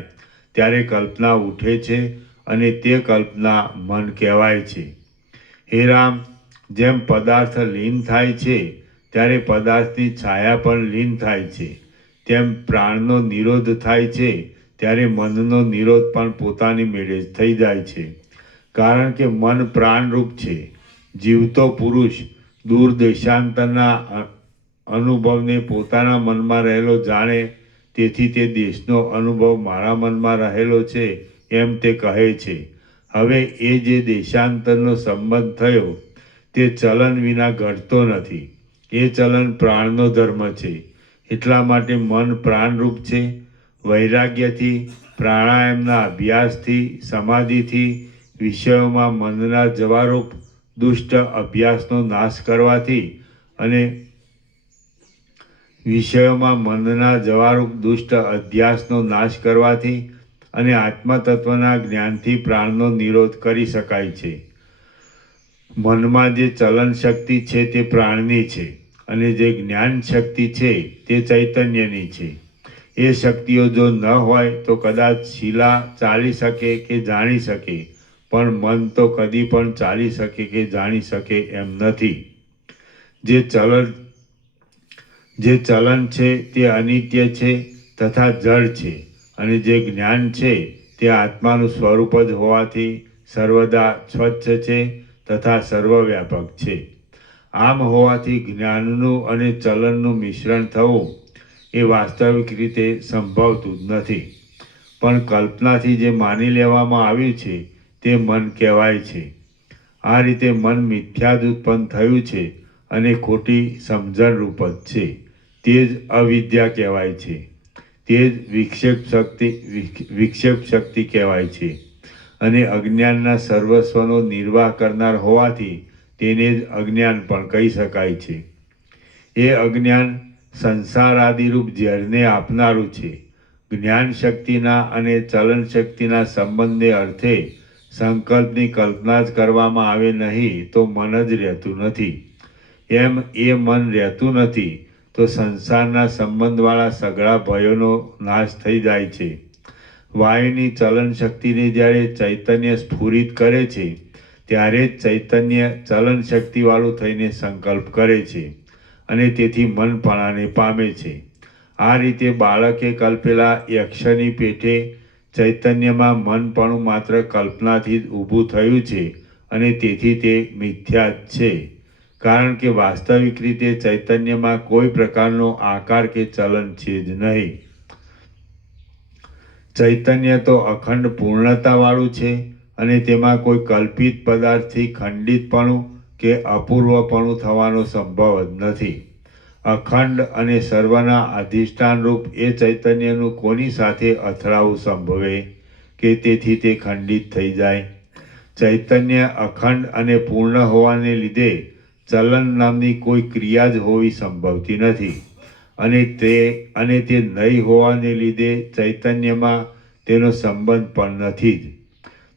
ત્યારે કલ્પના ઉઠે છે અને તે કલ્પના મન કહેવાય છે. હે રામ, જેમ પદાર્થ લીન થાય છે ત્યારે પદાર્થની છાયા પણ લીન થાય છે, તેમ પ્રાણનો નિરોધ થાય છે ત્યારે મનનો નિરોધ પણ પોતાની મેળે જ થઈ જાય છે. કારણ કે મન પ્રાણરૂપ છે. જીવતો પુરુષ દૂર દેશાંતરના અનુભવને પોતાના મનમાં રહેલો જાણે, તેથી તે દેશનો અનુભવ મારા મનમાં રહેલો છે એમ તે કહે છે. હવે એ જે દેશાંતરનો સંબંધ થયો તે ચલન વિના ઘટતો નથી. એ ચલન પ્રાણનો ધર્મ છે. એટલા માટે મન પ્રાણરૂપ છે. વૈરાગ્યથી, પ્રાણાયામના અભ્યાસથી, સમાધિથી, વિષયોમાં મનના જવારૂપ દુષ્ટ અભ્યાસનો નાશ કરવાથી અને વિષયોમાં મનના જવારૂપ દુષ્ટ અધ્યાસનો નાશ કરવાથી અને આત્મતત્વના જ્ઞાનથી પ્રાણનો નિરોધ કરી શકાય છે. મનમાં જે ચલન શક્તિ છે તે પ્રાણની છે અને જે જ્ઞાન શક્તિ છે તે ચૈતન્યની છે. એ શક્તિઓ જો ન હોય તો કદાચ શિલા ચાલી શકે કે જાણી શકે, પણ મન તો કદી પણ ચાલી શકે કે જાણી શકે એમ નથી. જે ચલન છે તે અનિત્ય છે તથા જડ છે, અને જે જ્ઞાન છે તે આત્માનું સ્વરૂપ જ હોવાથી સર્વદા સ્વચ્છ છે તથા સર્વવ્યાપક છે. આમ હોવાથી જ્ઞાનનું અને ચલનનું મિશ્રણ થવું એ વાસ્તવિક રીતે સંભવતું જ નથી, પણ કલ્પનાથી જે માની લેવામાં આવ્યું છે તે મન કહેવાય છે. આ રીતે મન મિથ્યા જ ઉત્પન્ન થયું છે અને ખોટી સમજણ રૂપ જ છે. તે જ અવિદ્યા કહેવાય છે. તે જ વિક્ષેપ શક્તિ કહેવાય છે અને અજ્ઞાનના સર્વસ્વનો નિર્વાહ કરનાર હોવાથી તેને જ અજ્ઞાન પણ કહી શકાય છે. એ અજ્ઞાન સંસાર આદિરૂપ ઝેરને આપનારું છે. જ્ઞાન શક્તિના અને ચલન શક્તિના સંબંધને અર્થે સંકલ્પની કલ્પના જ કરવામાં આવે નહીં તો મન જ રહેતું નથી. એમ એ મન રહેતું નથી તો સંસારના સંબંધવાળા સઘળા ભયોનો નાશ થઈ જાય છે. વાયુની ચલન શક્તિને જ્યારે ચૈતન્ય સ્ફુરિત કરે છે ત્યારે જ ચૈતન્ય ચલન શક્તિવાળું થઈને સંકલ્પ કરે છે અને તેથી મનપણાને પામે છે. આ રીતે બાળકે કલ્પેલા યક્ષની પેઠે ચૈતન્યમાં મનપણું માત્ર કલ્પનાથી જ ઊભું થયું છે અને તેથી તે મિથ્યા જ છે, કારણ કે વાસ્તવિક રીતે ચૈતન્યમાં કોઈ પ્રકારનો આકાર કે ચલન છે જ નહીં. ચૈતન્ય તો અખંડ પૂર્ણતાવાળું છે અને તેમાં કોઈ કલ્પિત પદાર્થથી ખંડિતપણું કે અપૂર્વપણું થવાનો સંભવ જ નથી. અખંડ અને સર્વના અધિષ્ઠાન રૂપ એ ચૈતન્યનું કોની સાથે અથડાવું સંભવે કે તેથી તે ખંડિત થઈ જાય? ચૈતન્ય અખંડ અને પૂર્ણ હોવાને લીધે ચલન નામની કોઈ ક્રિયા જ હોવી સંભવતી નથી, અને તે નહીં હોવાને લીધે ચૈતન્યમાં તેનો સંબંધ પણ નથી જ.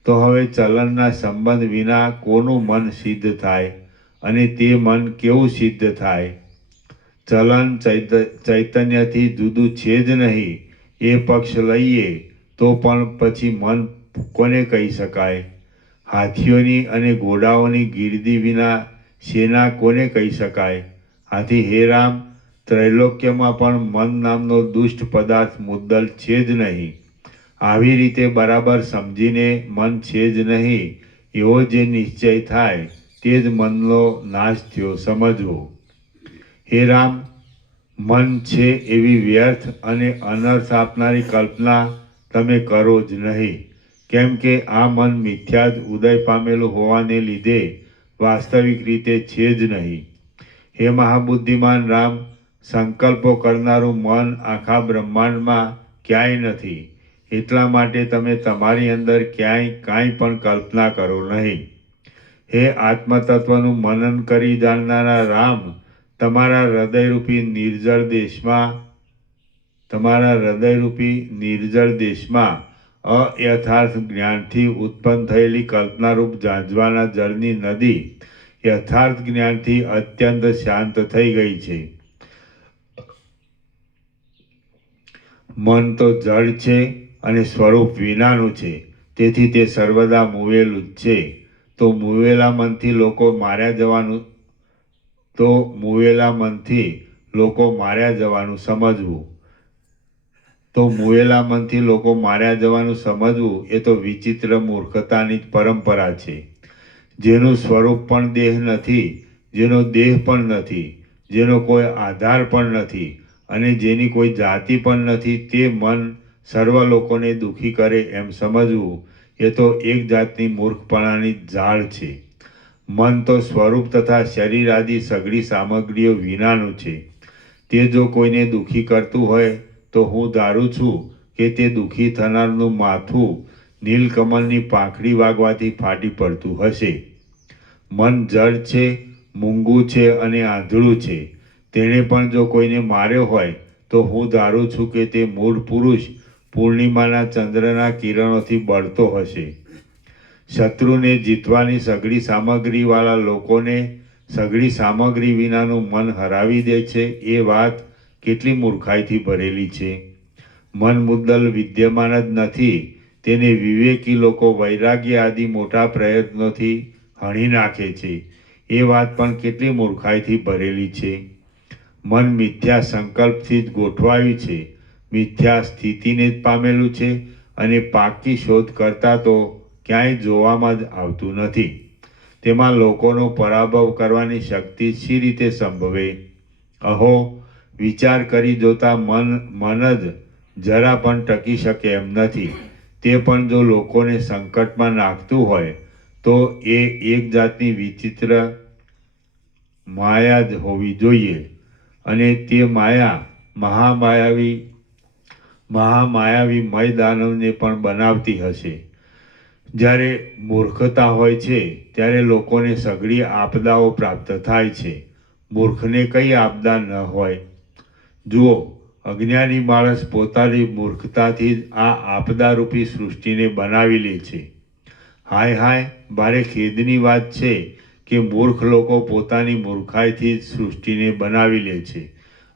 તો હવે ચલનના સંબંધ વિના કોનું મન સિદ્ધ થાય અને તે મન કેવું સિદ્ધ થાય? ચલન ચૈતન્યથી જુદું છે જ નહીં એ પક્ષ લઈએ તો પણ પછી મન કોને કહી શકાય? હાથીઓની અને ઘોડાઓની ગીર્દી વિના સેના કોને કહી શકાય? આથી હે રામ, ત્રૈલોક્યમાં પણ મન નામનો દુષ્ટ પદાર્થ મુદ્દલ છે જ નહીં. આવી રીતે બરાબર સમજીને મન છે જ નહીં એવો જે નિશ્ચય થાય તે જ મનનો નાશ થયો સમજવો. હે રામ, મન છે એવી વ્યર્થ અને અનર્થ આપનારી કલ્પના તમે કરો જ નહીં, કેમ કે આ મન મિથ્યા જ ઉદય પામેલું હોવાને લીધે વાસ્તવિક રીતે છે જ નહીં. હે મહાબુદ્ધિમાન રામ, સંકલ્પો કરનારું મન આખા બ્રહ્માંડમાં ક્યાંય નથી, એટલા માટે તમે તમારી અંદર ક્યાંય કાંઈ પણ કલ્પના કરો નહીં. હે આત્મતત્વનું મનન કરી જાણનારા રામ, તમારા હૃદયરૂપી નિર્જળ દેશમાં અયથાર્થ જ્ઞાનથી ઉત્પન્ન થયેલી કલ્પનારૂપ ઝાંઝવાના જળની નદી યથાર્થ જ્ઞાનથી અત્યંત શાંત થઈ ગઈ છે. મન તો જળ છે અને સ્વરૂપ વિનાનું છે, તેથી તે સર્વદા મૂવેલું જ છે. તો મૂવેલા મનથી લોકો માર્યા જવાનું સમજવું એ તો વિચિત્ર મૂર્ખતાની જ પરંપરા છે. જેનું સ્વરૂપ પણ દેહ નથી, જેનો દેહ પણ નથી, જેનો કોઈ આધાર પણ નથી અને જેની કોઈ જાતિ પણ નથી, તે મન સર્વ લોકોને દુઃખી કરે એમ સમજવું એ તો એક જાતની મૂર્ખપણાની ઝાડ છે. મન તો સ્વરૂપ તથા શરીર આદિ સઘળી સામગ્રીઓ વિનાનું છે. તે જો કોઈને દુઃખી કરતું હોય તો હું ધારું છું કે તે દુઃખી થનારનું માથું નીલકમલની પાંખડી વાગવાથી ફાટી પડતું હશે. મન જડ છે, મૂંગું છે અને આંધળું છે, તેણે પણ જો કોઈને માર્યો હોય તો હું ધારું છું કે તે મૂળ પુરુષ પૂર્ણિમાના ચંદ્રના કિરણોથી બળતો હશે. શત્રુને જીતવાની સઘળી સામગ્રીવાળા લોકોને સઘળી સામગ્રી વિનાનું મન હરાવી દે છે એ વાત કેટલી મૂર્ખાઈથી ભરેલી છે. મન મુદ્દલ વિદ્યમાન જ નથી, તેને વિવેકી લોકો વૈરાગ્ય આદિ મોટા પ્રયત્નોથી હણી નાખે છે એ વાત પણ કેટલી મૂર્ખાઈથી ભરેલી છે. મન મિથ્યા સંકલ્પથી જ ગોઠવાયું છે, મિથ્યા સ્થિતિને જ પામેલું છે અને પાકી શોધ કરતાં તો ક્યાંય જોવામાં જ આવતું નથી. તેમાં લોકોનો પરાભવ કરવાની શક્તિ શી રીતે સંભવે? અહો, વિચાર કરી જોતા મન જ જરા પણ ટકી શકે એમ નથી. તે પણ જો લોકોને સંકટમાં નાખતું હોય તો એ એક જાતની વિચિત્ર માયા જ હોવી જોઈએ અને તે માયા મહામાયાવી મય દાનવને પણ બનાવતી હશે. જ્યારે મૂર્ખતા હોય છે ત્યારે લોકોને સઘળી આપદાઓ પ્રાપ્ત થાય છે. મૂર્ખને કઈ આપદા ન હોય? જુઓ, અજ્ઞાની માણસ પોતાની મૂર્ખતાથી જ આ આપદારૂપી સૃષ્ટિને બનાવી લે છે. હાય હાય, ભારે ખેદની વાત છે કે મૂર્ખ લોકો પોતાની મૂર્ખાઈથી જ સૃષ્ટિને બનાવી લે છે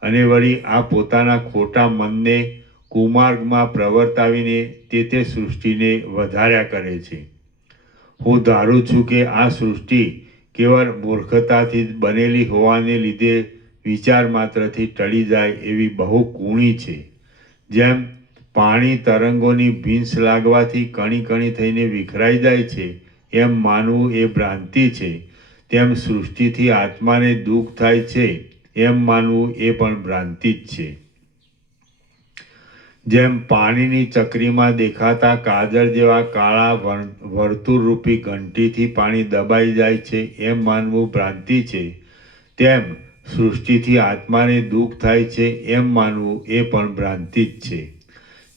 અને વળી આ પોતાના ખોટા મનને કુમાર્ગમાં પ્રવર્તાવીને તે સૃષ્ટિને વધાર્યા કરે છે. હું ધારું છું કે આ સૃષ્ટિ કેવળ મૂર્ખતાથી જ બનેલી હોવાને લીધે વિચાર માત્રથી ટળી જાય એવી બહુ કૂણી છે. જેમ પાણી તરંગોની ભીંસ લાગવાથી કણી કણી થઈને વિખરાઈ જાય છે એમ માનવું એ ભ્રાંતિ છે, તેમ સૃષ્ટિથી આત્માને દુઃખ થાય છે એમ માનવું એ પણ ભ્રાંતિ જ છે. જેમ પાણીની ચકરીમાં દેખાતા કાજળ જેવા કાળા વર્તુળરૂપી ઘંટીથી પાણી દબાઈ જાય છે એમ માનવું ભ્રાંતિ છે, તેમ સૃષ્ટિથી આત્માને દુઃખ થાય છે એમ માનવું એ પણ ભ્રાંતિ જ છે.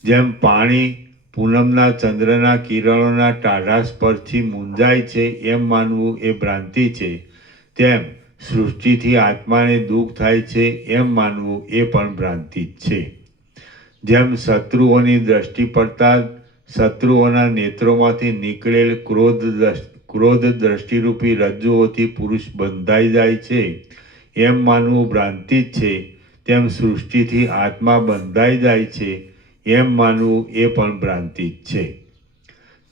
જેમ પાણી પૂનમના ચંદ્રના કિરણોના ટાઢા સ્પર્શથી મૂંઝાય છે એમ માનવું એ ભ્રાંતિ છે, તેમ સૃષ્ટિથી આત્માને દુઃખ થાય છે એમ માનવું એ પણ ભ્રાંતિ જ છે. જેમ શત્રુઓની દ્રષ્ટિ પડતા શત્રુઓના નેત્રોમાંથી નીકળેલ ક્રોધ દ્રષ્ટિરૂપી રજ્જુઓથી પુરુષ બંધાઈ જાય છે એમ માનવું ભ્રાંતિ જ છે, તેમ સૃષ્ટિથી આત્મા બંધાઈ જાય છે એમ માનવું એ પણ ભ્રાંતિ જ છે.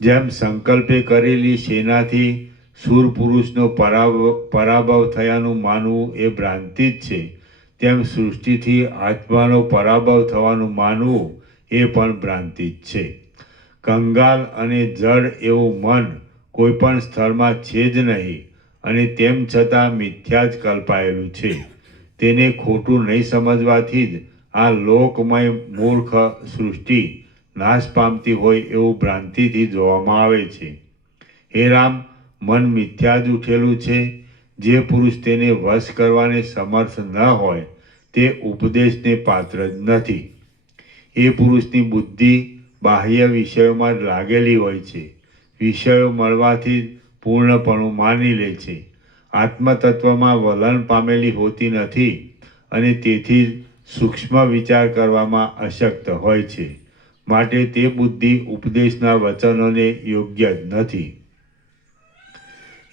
જેમ સંકલ્પે કરેલી સેનાથી શૂર પુરુષનો પરાભવ થયાનું માનવું એ ભ્રાંતિ જ છે, તેમ સૃષ્ટિથી આત્માનો પરાભવ થવાનું માનવું એ પણ ભ્રાંતિ જ છે. કંગાલ અને જડ એવું મન કોઈ પણ સ્થળમાં છે જ નહીં અને તેમ છતાં મિથ્યા જ કલ્પાયેલું છે. તેને ખોટું નહીં સમજવાથી જ આ લોકમય મૂર્ખ સૃષ્ટિ નાશ પામતી હોય એવું ભ્રાંતિથી જોવામાં આવે છે. હે રામ, મન મિથ્યા જ ઉઠેલું છે. જે પુરુષ તેને વશ કરવાને સમર્થ ન હોય તે ઉપદેશને પાત્ર જ નથી. એ પુરુષની બુદ્ધિ બાહ્ય વિષયોમાં જ લાગેલી હોય છે. વિષયો મળવાથી જ પૂર્ણપણું માની લે છે. આત્મતત્વમાં વલણ પામેલી હોતી નથી અને તેથી જ સૂક્ષ્મ વિચાર કરવામાં અશક્ત હોય છે. માટે તે બુદ્ધિ ઉપદેશના વચનોને યોગ્ય જ નથી.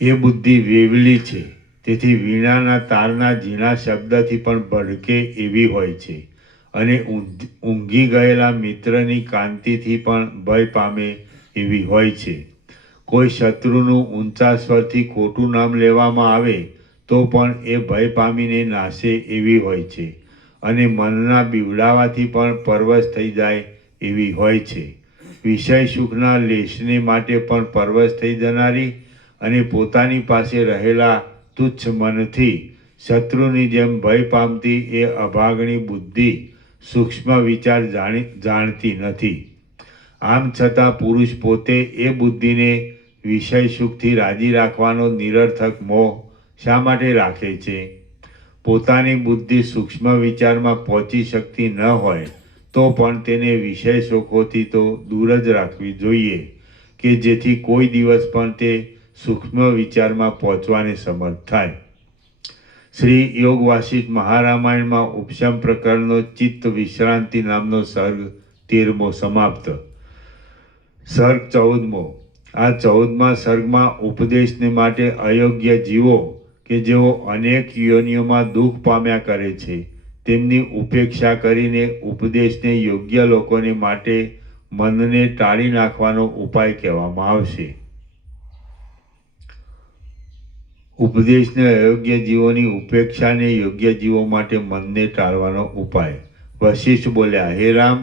એ બુદ્ધિ વેવલી છે, તેથી વીણાના તારના ઝીણા શબ્દથી પણ ભડકે એવી હોય છે અને ઊંઘી ગયેલા મિત્રની કાંતિથી પણ ભય પામે એવી હોય છે. કોઈ શત્રુનું ઊંચા સ્વરથી ખોટું નામ લેવામાં આવે તો પણ એ ભય પામીને નાશે એવી હોય છે અને મનના બીવડાવાથી પણ પરવશ થઈ જાય એવી હોય છે. વિષય સુખના લેશને માટે પણ પરવશ થઈ જનારી અને પોતાની પાસે રહેલા તુચ્છ મનથી શત્રુની જેમ ભય પામતી એ અભાગણી બુદ્ધિ સૂક્ષ્મ વિચાર જાણતી નથી. આમ છતાં પુરુષ પોતે એ બુદ્ધિને વિષય સુખથી રાજી રાખવાનો નિરર્થક મોહ શા માટે રાખે છે? પોતાની બુદ્ધિ સૂક્ષ્મ વિચારમાં પહોંચી શકતી ન હોય તો પણ તેને વિષય સુખોથી તો દૂર જ રાખવી જોઈએ કે જેથી કોઈ દિવસ પણ તે સૂક્ષ્મ વિચારમાં પહોંચવાને સમર્થ થાય. શ્રી યોગ વાસિષ્ઠ મહારામાયણમાં ઉપશમ પ્રકરણનો ચિત્ત વિશ્રાંતિ નામનો સર્ગ 13મો સમાપ્ત. સર્ગ 14મો. આ 14મા સર્ગમાં ઉપદેશને માટે અયોગ્ય જીવો કે જેઓ અનેક યોનિઓમાં દુઃખ પામ્યા કરે છે તેમની ઉપેક્ષા કરીને ઉપદેશને યોગ્ય લોકોને માટે મનને ટાળી નાખવાનો ઉપાય કહેવામાં આવશે. ઉપદેશને અયોગ્ય જીવોની ઉપેક્ષાને યોગ્ય જીવો માટે મનને ટાળવાનો ઉપાય. વશિષ્ઠ બોલ્યા, હે રામ,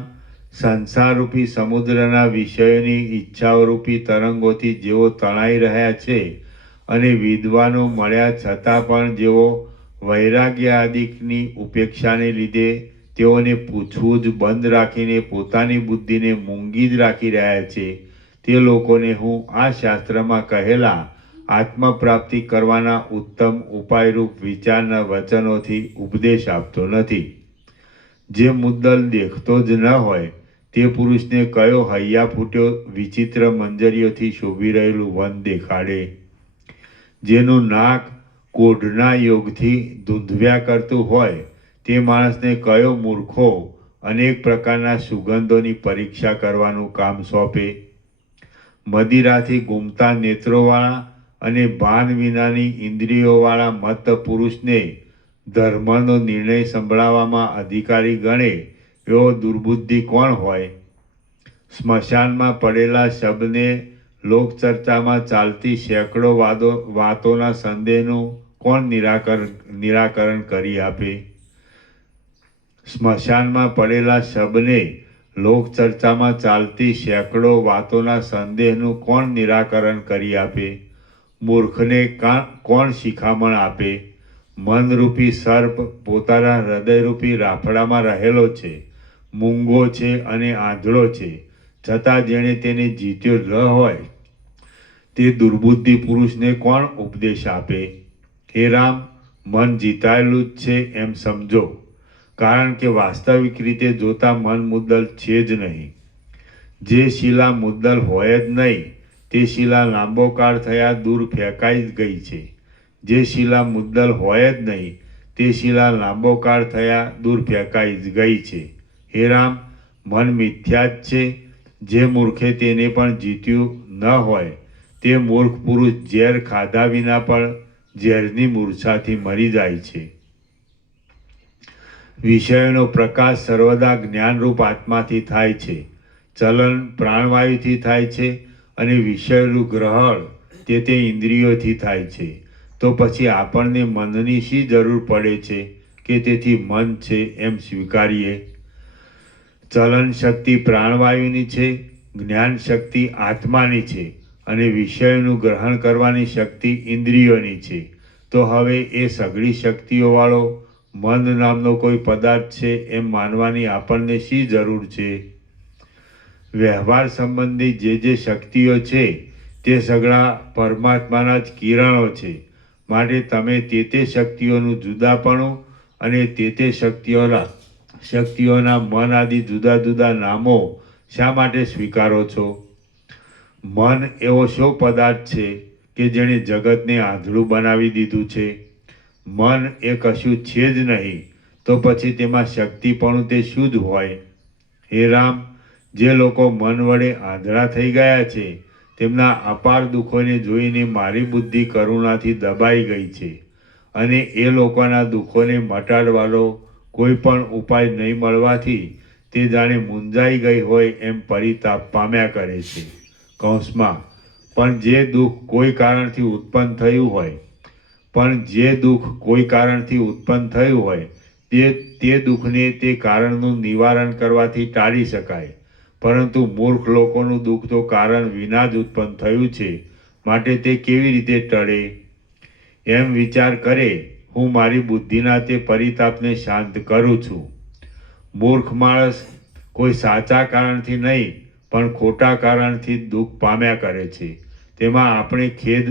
સંસારરૂપી સમુદ્રના વિષયોની ઈચ્છાઓરૂપી તરંગોથી જેઓ તણાઈ રહ્યા છે અને વિદ્વાનો મળ્યા છતાં પણ જેઓ વૈરાગ્ય આદિકની ઉપેક્ષાને લીધે તેઓને પૂછવું જ બંધ રાખીને પોતાની બુદ્ધિને મૂંગી જ રાખી રહ્યા છે તે લોકોને હું આ શાસ્ત્રમાં કહેલા આત્મપ્રાપ્તિ કરવાના ઉત્તમ ઉપાયરૂપ વિચારના વચનોથી ઉપદેશ આપતો નથી. જે મુદ્દલ દેખતો જ ન હોય તે પુરુષને કયો હૈયા ફૂટ્યો વિચિત્ર મંજરીઓથી શોભી રહેલું વન દેખાડે? જેનું નાક કોઢના યોગથી ધૂંધવ્યા કરતું હોય તે માણસને કયો મૂર્ખો અનેક પ્રકારના સુગંધોની પરીક્ષા કરવાનું કામ સોંપે? મદિરાથી ઘૂમતા નેત્રોવાળા અને ભાન વિનાની ઇન્દ્રિયોવાળા મત પુરુષને ધર્મનો નિર્ણય સંભળાવવામાં અધિકારી ગણે એવો દુર્બુદ્ધિ કોણ હોય? સ્મશાનમાં પડેલા શબને લોકચર્ચામાં ચાલતી સેંકડો વાતોના સંદેહનું કોણ નિરાકરણ કરી આપે? સ્મશાનમાં પડેલા શબને લોકચર્ચામાં ચાલતી સેંકડો વાતોના સંદેહનું કોણ નિરાકરણ કરી આપે? મૂર્ખને કોણ શિખામણ આપે? મનરૂપી સર્પ પોતાના હૃદયરૂપી રાફડામાં રહેલો છે, મૂંગો છે અને આંધળો છે, છતાં જેણે તેને જીત્યો ન હોય તે દુર્બુદ્ધિ પુરુષને કોણ ઉપદેશ આપે? હે રામ, મન જીતાયેલું જ છે એમ સમજો, કારણ કે વાસ્તવિક રીતે જોતા મન મુદ્દલ છે જ નહીં. જે શિલા મુદ્દલ હોય જ નહીં તે શિલા લાંબો કાળ થયા દૂર ફેંકાઈ જ ગઈ છે. જે શિલા મુદ્દલ હોય જ નહીં તે શિલા લાંબો કાળ થયા દૂર ફેંકાઈ જ ગઈ છે. હે રામ, મન મિથ્યા જ છે. જે મૂર્ખે તેને પણ જીત્યું ન હોય તે મૂર્ખ પુરુષ ઝેર ખાધા વિના પણ ઝેરની મૂર્છાથી મરી જાય છે. વિષયોનો પ્રકાશ સર્વદા જ્ઞાનરૂપ આત્માથી થાય છે. ચલન પ્રાણવાયુથી થાય છે અને વિષયનું ગ્રહણ તે ઇન્દ્રિયોથી થાય છે. તો પછી આપણને મનની શી જરૂર પડે છે કે તેથી મન છે એમ સ્વીકારીએ? ચલન શક્તિ પ્રાણવાયુની છે, જ્ઞાન શક્તિ આત્માની છે અને વિષયોનું ગ્રહણ કરવાની શક્તિ ઇન્દ્રિયોની છે. તો હવે એ સઘળી શક્તિઓવાળો મન નામનો કોઈ પદાર્થ છે એમ માનવાની આપણને શી જરૂર છે? વ્યવહાર સંબંધી જે શક્તિઓ છે તે સઘળા પરમાત્માના જ કિરણો છે. માટે તમે તે શક્તિઓનું જુદાપણું અને તે શક્તિઓના મન આદિ જુદા જુદા નામો શા માટે સ્વીકારો છો? મન એવો શો પદાર્થ છે કે જેણે જગતને આંધળું બનાવી દીધું છે? મન એ કશું છે જ નહીં, તો પછી તેમાં શક્તિપણું તે શું જ હોય? હે રામ, જે લોકો મન વડે આંધળા થઈ ગયા છે તેમના અપાર દુઃખોને જોઈને મારી બુદ્ધિ કરુણાથી દબાઈ ગઈ છે અને એ લોકોના દુઃખોને મટાડવાનો કોઈ પણ ઉપાય નહીં મળવાથી તે જાણે મૂંઝાઈ ગઈ હોય એમ પરિતાપ પામ્યા કરે છે. કૌંસમાં પણ જે દુઃખ કોઈ કારણથી ઉત્પન્ન થયું હોય તે દુઃખને તે કારણનું નિવારણ કરવાથી ટાળી શકાય. પરંતુ મૂર્ખ લોકોનું દુઃખ તો કારણ વિના જ ઉત્પન્ન થયું છે, માટે તે કેવી રીતે ટળે? એમ વિચાર કરે, હું મારી બુદ્ધિના તે પરિતાપને શાંત કરું છું. મૂર્ખ માણસ કોઈ સાચા કારણથી નહીં પણ ખોટા કારણથી દુઃખ પામ્યા કરે છે. તેમાં આપણે ખેદ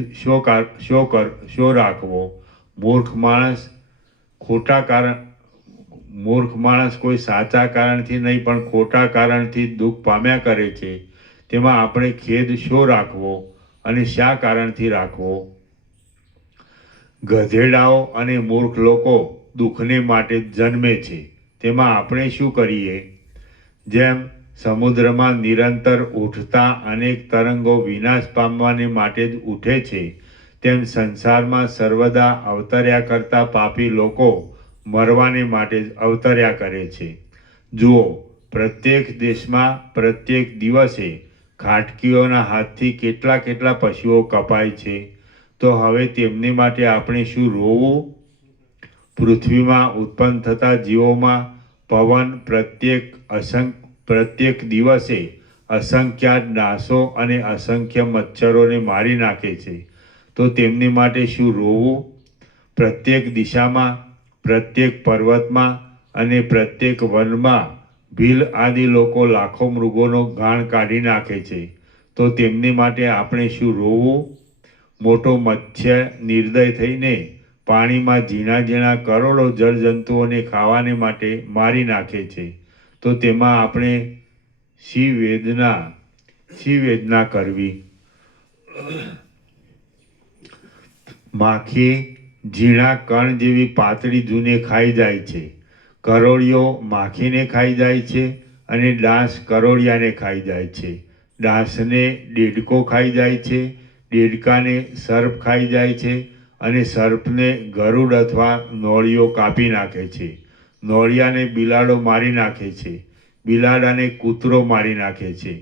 શો રાખવો? મૂર્ખ માણસ કોઈ સાચા કારણથી નહીં પણ ખોટા કારણથી દુઃખ પામ્યા કરે છે. તેમાં આપણે ખેદ શો રાખવો અને શા કારણથી રાખવો? ગધેડાઓ અને મૂર્ખ લોકો દુઃખને માટે જ જન્મે છે. તેમાં આપણે શું કરીએ? જેમ સમુદ્રમાં નિરંતર ઉઠતા અનેક તરંગો વિનાશ પામવાને માટે જ ઉઠે છે, તેમ સંસારમાં સર્વદા અવતર્યા કરતા પાપી લોકો મરવાને માટે જ અવતર્યા કરે છે. જુઓ, પ્રત્યેક દેશમાં પ્રત્યેક દિવસે ખાટકીઓના હાથથી કેટલા કેટલા પશુઓ કપાય છે. તો હવે તેમની માટે આપણે શું રોવું? પૃથ્વીમાં ઉત્પન્ન થતા જીવોમાં પવન પ્રત્યેક દિવસે અસંખ્યાત ડાસો અને અસંખ્ય મચ્છરોને મારી નાખે છે. તો તેમની માટે શું રોવું? પ્રત્યેક દિશામાં, પ્રત્યેક પર્વતમાં અને પ્રત્યેક વનમાં ભીલ આદિ લોકો લાખો મૃગોનો ગાણ કાઢી નાખે છે. તો તેમની માટે આપણે શું રોવું? મોટો મત્સ્ય નિર્દય થઈને પાણીમાં ઝીણા ઝીણા કરોડો જળજંતુઓને ખાવાને માટે મારી નાખે છે. તો તેમાં આપણે શી વેદના કરવી? માખી ઝીણા કણ જેવી પાતળી જૂને ખાઈ જાય છે. કરોળિયો માખીને ખાઈ જાય છે અને ડાંસ કરોળિયાને ખાઈ જાય છે. ડાંસને દેડકો ખાઈ જાય છે, દેડકાને સર્પ ખાઈ જાય છે અને સર્પને ગરુડ અથવા નોળિયો કાપી નાખે છે. નોળિયાને બિલાડો મારી નાખે છે, બિલાડાને કૂતરો મારી નાખે છે,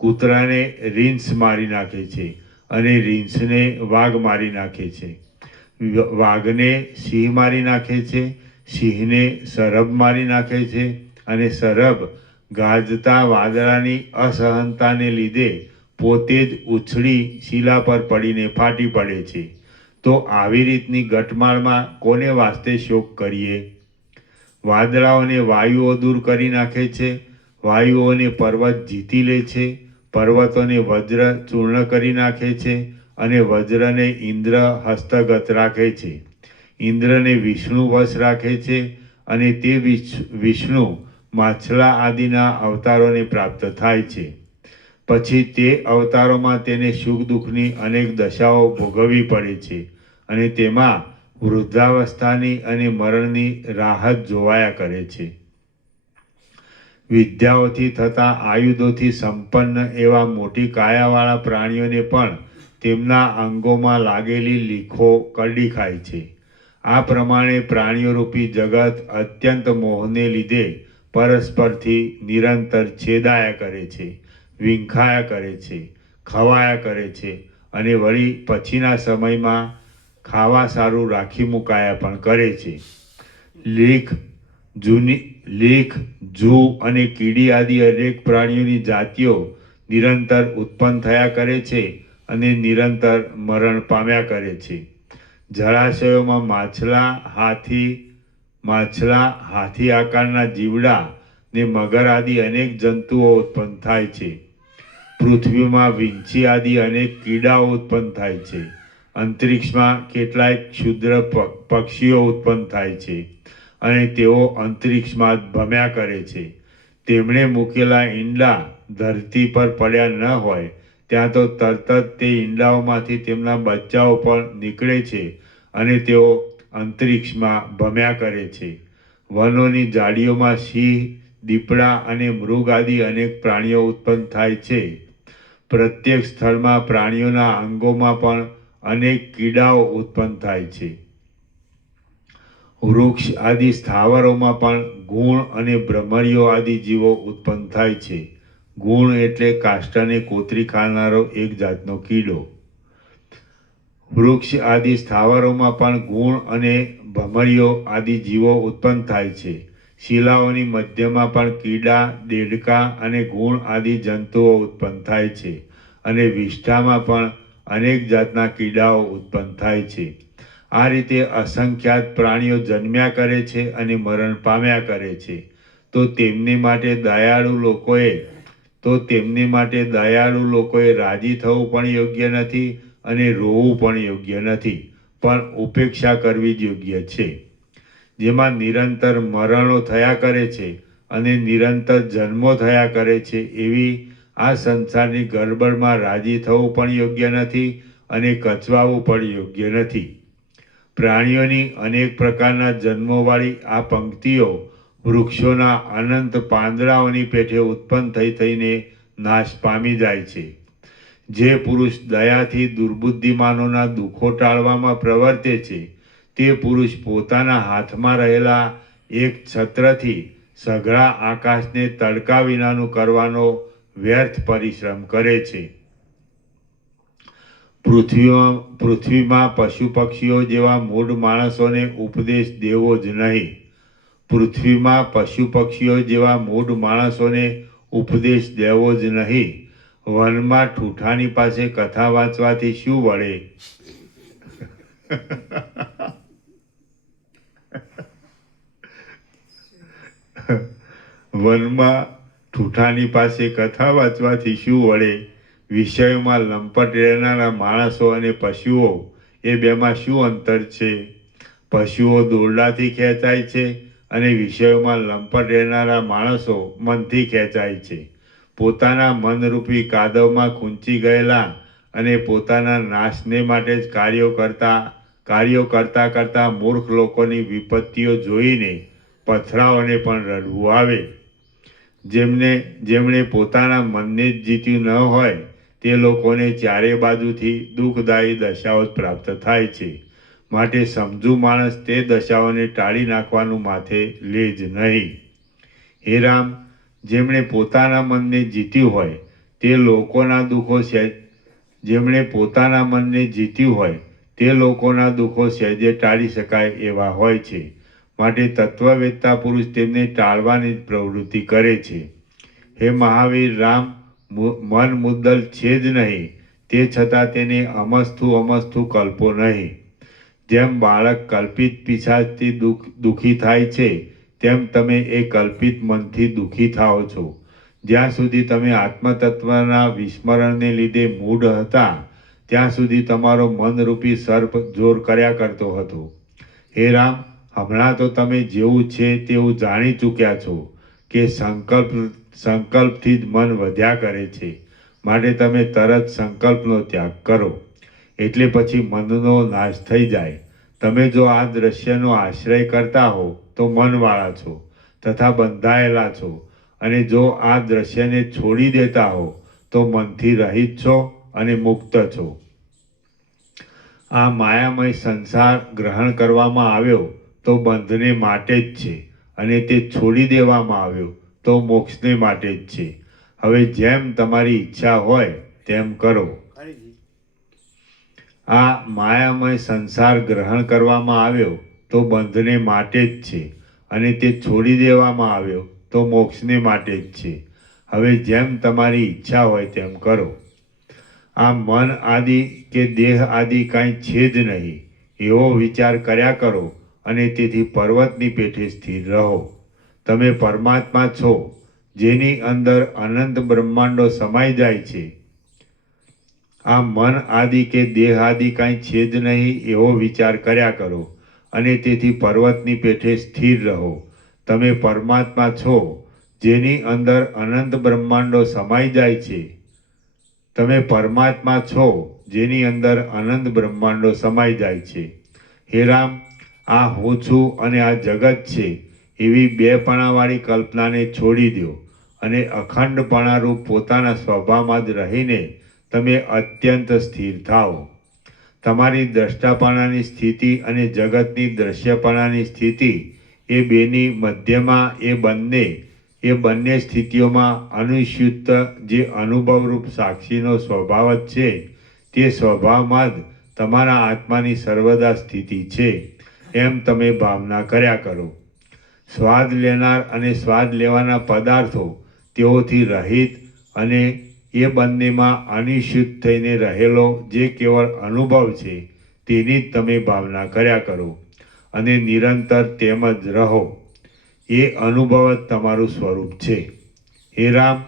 કૂતરાને રીંછ મારી નાખે છે અને રીંછને વાઘ મારી નાખે છે. વાઘને સિંહ મારી નાખે છે, સિંહને સરબ મારી નાખે છે અને સરબ ગાજતા વાદળાની અસહનતાને લીધે પોતે જ ઉછળી શિલા પર પડીને ફાટી પડે છે. તો આવી રીતની ગટમાળમાં કોને વાસ્તે શોક કરીએ? વાદળાઓને વાયુઓ દૂર કરી નાખે છે, વાયુઓને પર્વત જીતી લે છે, પર્વતોને વજ્ર ચૂર્ણ કરી નાખે છે અને વજ્રને ઇન્દ્ર હસ્તગત રાખે છે. ઇન્દ્રને વિષ્ણુ વશ રાખે છે અને તે વિષ્ણુ માછલા આદિના અવતારોને પ્રાપ્ત થાય છે. પછી તે અવતારોમાં તેને સુખ દુઃખની અનેક દશાઓ ભોગવવી પડે છે અને તેમાં વૃદ્ધાવસ્થાની અને મરણની રાહત જોવાયા કરે છે. વિદ્યાઓથી તથા આયુધોથી સંપન્ન એવા મોટી કાયાવાળા પ્રાણીઓને પણ તેમના અંગોમાં લાગેલી લીખો કરડી ખાય છે. આ પ્રમાણે પ્રાણીઓરૂપી જગત અત્યંત મોહને લીધે પરસ્પરથી નિરંતર છેદાયા કરે છે, વિંખાયા કરે છે, ખવાયા કરે છે અને વળી પછીના સમયમાં ખાવા સારું રાખી મુકાયા પણ કરે છે. લીખ, જૂ અને કીડી આદિ અનેક પ્રાણીઓની જાતિઓ નિરંતર ઉત્પન્ન થયા કરે છે અને નિરંતર મરણ પામ્યા કરે છે. જળાશયોમાં માછલા, હાથી આકારના જીવડા ને મગર આદિ અનેક જંતુઓ ઉત્પન્ન થાય છે. પૃથ્વીમાં વીંછી આદિ અનેક કીડાઓ ઉત્પન્ન થાય છે. અંતરિક્ષમાં કેટલાય ક્ષુદ્ર પક્ષીઓ ઉત્પન્ન થાય છે અને તેઓ અંતરિક્ષમાં જ ભમ્યા કરે છે. તેમણે મૂકેલા ઈંડા ધરતી પર પડ્યા ન હોય ત્યાં તો તરત જ તે ઈંડાઓમાંથી તેમના બચ્ચાઓ પણ નીકળે છે અને તેઓ અંતરિક્ષમાં ભમ્યા કરે છે. વનોની ઝાડીઓમાં સિંહ, દીપડા અને મૃગ આદિ અનેક પ્રાણીઓ ઉત્પન્ન થાય છે. પ્રત્યેક સ્થળમાં પ્રાણીઓના અંગોમાં પણ અનેક કીડાઓ ઉત્પન્ન થાય છે. વૃક્ષ આદિ સ્થાવરોમાં પણ ગુણ અને ભ્રમરીઓ આદિ જીવો ઉત્પન્ન થાય છે. ગુણ એટલે કાષ્ટને કોતરી ખાનારો એક જાતનો કીડો. વૃક્ષ આદિ સ્થાવરોમાં પણ ગુણ અને ભમરીઓ આદિ જીવો ઉત્પન્ન થાય છે. શિલાઓની મધ્યમાં પણ કીડા, દેડકા અને ગુણ આદિ જંતુઓ ઉત્પન્ન થાય છે અને વિષ્ઠામાં પણ અનેક જાતના કીડાઓ ઉત્પન્ન થાય છે. આ રીતે અસંખ્યાત પ્રાણીઓ જન્મ્યા કરે છે અને મરણ પામ્યા કરે છે. તો તેમની માટે દયાળુ લોકોએ રાજી થવું પણ યોગ્ય નથી અને રોવું પણ યોગ્ય નથી, પણ ઉપેક્ષા કરવી જ યોગ્ય છે. જેમાં નિરંતર મરણો થયા કરે છે અને નિરંતર જન્મો થયા કરે છે, એવી આ સંસારની ગડબડમાં રાજી થવું પણ યોગ્ય નથી અને કચવાવું પણ યોગ્ય નથી. પ્રાણીઓની અનેક પ્રકારના જન્મોવાળી આ પંક્તિઓ વૃક્ષોના અનંત પાંદડાઓની પેઠે ઉત્પન્ન થઈને નાશ પામી જાય છે. જે પુરુષ દયાથી દુર્બુદ્ધિમાનોના દુઃખો ટાળવામાં પ્રવર્તે છે તે પુરુષ પોતાના હાથમાં રહેલા એક છત્રથી સઘળા આકાશને તડકા વિનાનું કરવાનો વ્યર્થ પરિશ્રમ કરે છે. પૃથ્વીમાં પશુ પક્ષીઓ જેવા મૂઢ માણસોને ઉપદેશ દેવો જ નહીં. પૃથ્વીમાં પશુ પક્ષીઓ જેવા મૂઢ માણસોને ઉપદેશ દેવો જ નહીં. વનમાં ઠૂઠાની પાસે કથા વાંચવાથી શું વળે? વનમાં ઠૂઠાની પાસે કથા વાંચવાથી શું વળે? વિષયોમાં લંપટ રહેનારા માણસો અને પશુઓ એ બેમાં શું અંતર છે? પશુઓ દોરડાથી ખેંચાય છે અને વિષયોમાં લંપટ રહેનારા માણસો મનથી ખેંચાય છે. પોતાના મનરૂપી કાદવમાં ખૂંચી ગયેલા અને પોતાના નાશને માટે જ કાર્યો કરતા મૂર્ખ લોકોની વિપત્તિઓ જોઈને પથરાઓને પણ રડવું આવે. જેમણે પોતાના મનને જ જીત્યું ન હોય તે લોકોને ચારે બાજુથી દુઃખદાયી દશાઓ જ પ્રાપ્ત થાય છે. માટે સમજુ માણસ તે દશાઓને ટાળી નાખવાનું માથે લે જ નહીં. હે રામ, જેમણે પોતાના મનને જીત્યું હોય તે લોકોના દુઃખો સહેજે ટાળી શકાય એવા હોય છે. માટે તત્વવેત્તા પુરુષ તેમને ટાળવાની જ પ્રવૃત્તિ કરે છે. હે મહાવીર રામ, મન મુદ્દલ છે જ નહીં, તે છતાં તેને અમસ્તુ કલ્પો નહીં. જેમ બાળક કલ્પિત પિશાચથી દુઃખી થાય છે તેમ તમે એ કલ્પિત મનથી દુઃખી થાઓ છો. જ્યાં સુધી તમે આત્મતત્વના વિસ્મરણને લીધે મૂઢ હતા ત્યાં સુધી તમારો મનરૂપી સર્પ જોર કર્યા કરતો હતો. હે રામ, હમણાં તો તમે જેવું છે તેવું જાણી ચૂક્યા છો કે સંકલ્પથી જ મન વધ્યા કરે છે. માટે તમે તરત સંકલ્પનો ત્યાગ કરો એટલે પછી મનનો નાશ થઈ જાય. તમે જો આ દ્રશ્યનો આશ્રય કરતા હો તો મનવાળા છો તથા બંધાયેલા છો, અને જો આ દ્રશ્યને છોડી દેતા હો તો મનથી રહિત છો અને મુક્ત છો. આ માયામય સંસાર ગ્રહણ કરવામાં આવ્યો તો બંધને માટે જ છે, અને તે છોડી દેવામાં આવ્યો તો મોક્ષને માટે જ છે. હવે જેમ તમારી ઈચ્છા હોય તેમ કરો. આ માયામય સંસાર ગ્રહણ કરવામાં આવ્યો તો બંધને માટે જ છે, અને તે છોડી દેવામાં આવ્યો તો મોક્ષને માટે જ છે. હવે જેમ તમારી ઈચ્છા હોય તેમ કરો. આ મન આદિ કે દેહ આદિ કાંઈ છે જ નહીં એવો વિચાર કર્યા કરો, અને તેથી પર્વતની પેઠે સ્થિર રહો. તમે પરમાત્મા છો જેની અંદર અનંત બ્રહ્માંડો સમાઈ જાય છે. આ મન આદિ કે દેહ આદિ કાંઈ છે જ નહીં એવો વિચાર કર્યા કરો, અને તેથી પર્વતની પેઠે સ્થિર રહો. તમે પરમાત્મા છો જેની અંદર અનંત બ્રહ્માંડો સમાઈ જાય છે. તમે પરમાત્મા છો જેની અંદર અનંત બ્રહ્માંડો સમાઈ જાય છે. હે રામ, આ હું છું અને આ જગત છે એવી બેપણાવાળી કલ્પનાને છોડી દો, અને અખંડપણારૂપ પોતાના સ્વભાવમાં જ રહીને તમે અત્યંત સ્થિર થાઓ. તમારી દ્રષ્ટાપણાની સ્થિતિ અને જગતની દ્રશ્યપણાની સ્થિતિ એ બેની મધ્યમાં એ બંને સ્થિતિઓમાં અનુસ્યુત જે અનુભવરૂપ સાક્ષીનો સ્વભાવ જ છે તે સ્વભાવમાં જ તમારા આત્માની સર્વદા સ્થિતિ છે એમ તમે ભાવના કર્યા કરો. સ્વાદ લેનાર અને સ્વાદ લેવાના પદાર્થો તેઓથી રહિત અને એ બંનેમાં અનિશ્ચિત થઈને રહેલો જે કેવળ અનુભવ છે તેની જ તમે ભાવના કર્યા કરો, અને નિરંતર તેમ જ રહો. એ અનુભવ જ તમારું સ્વરૂપ છે. હે રામ,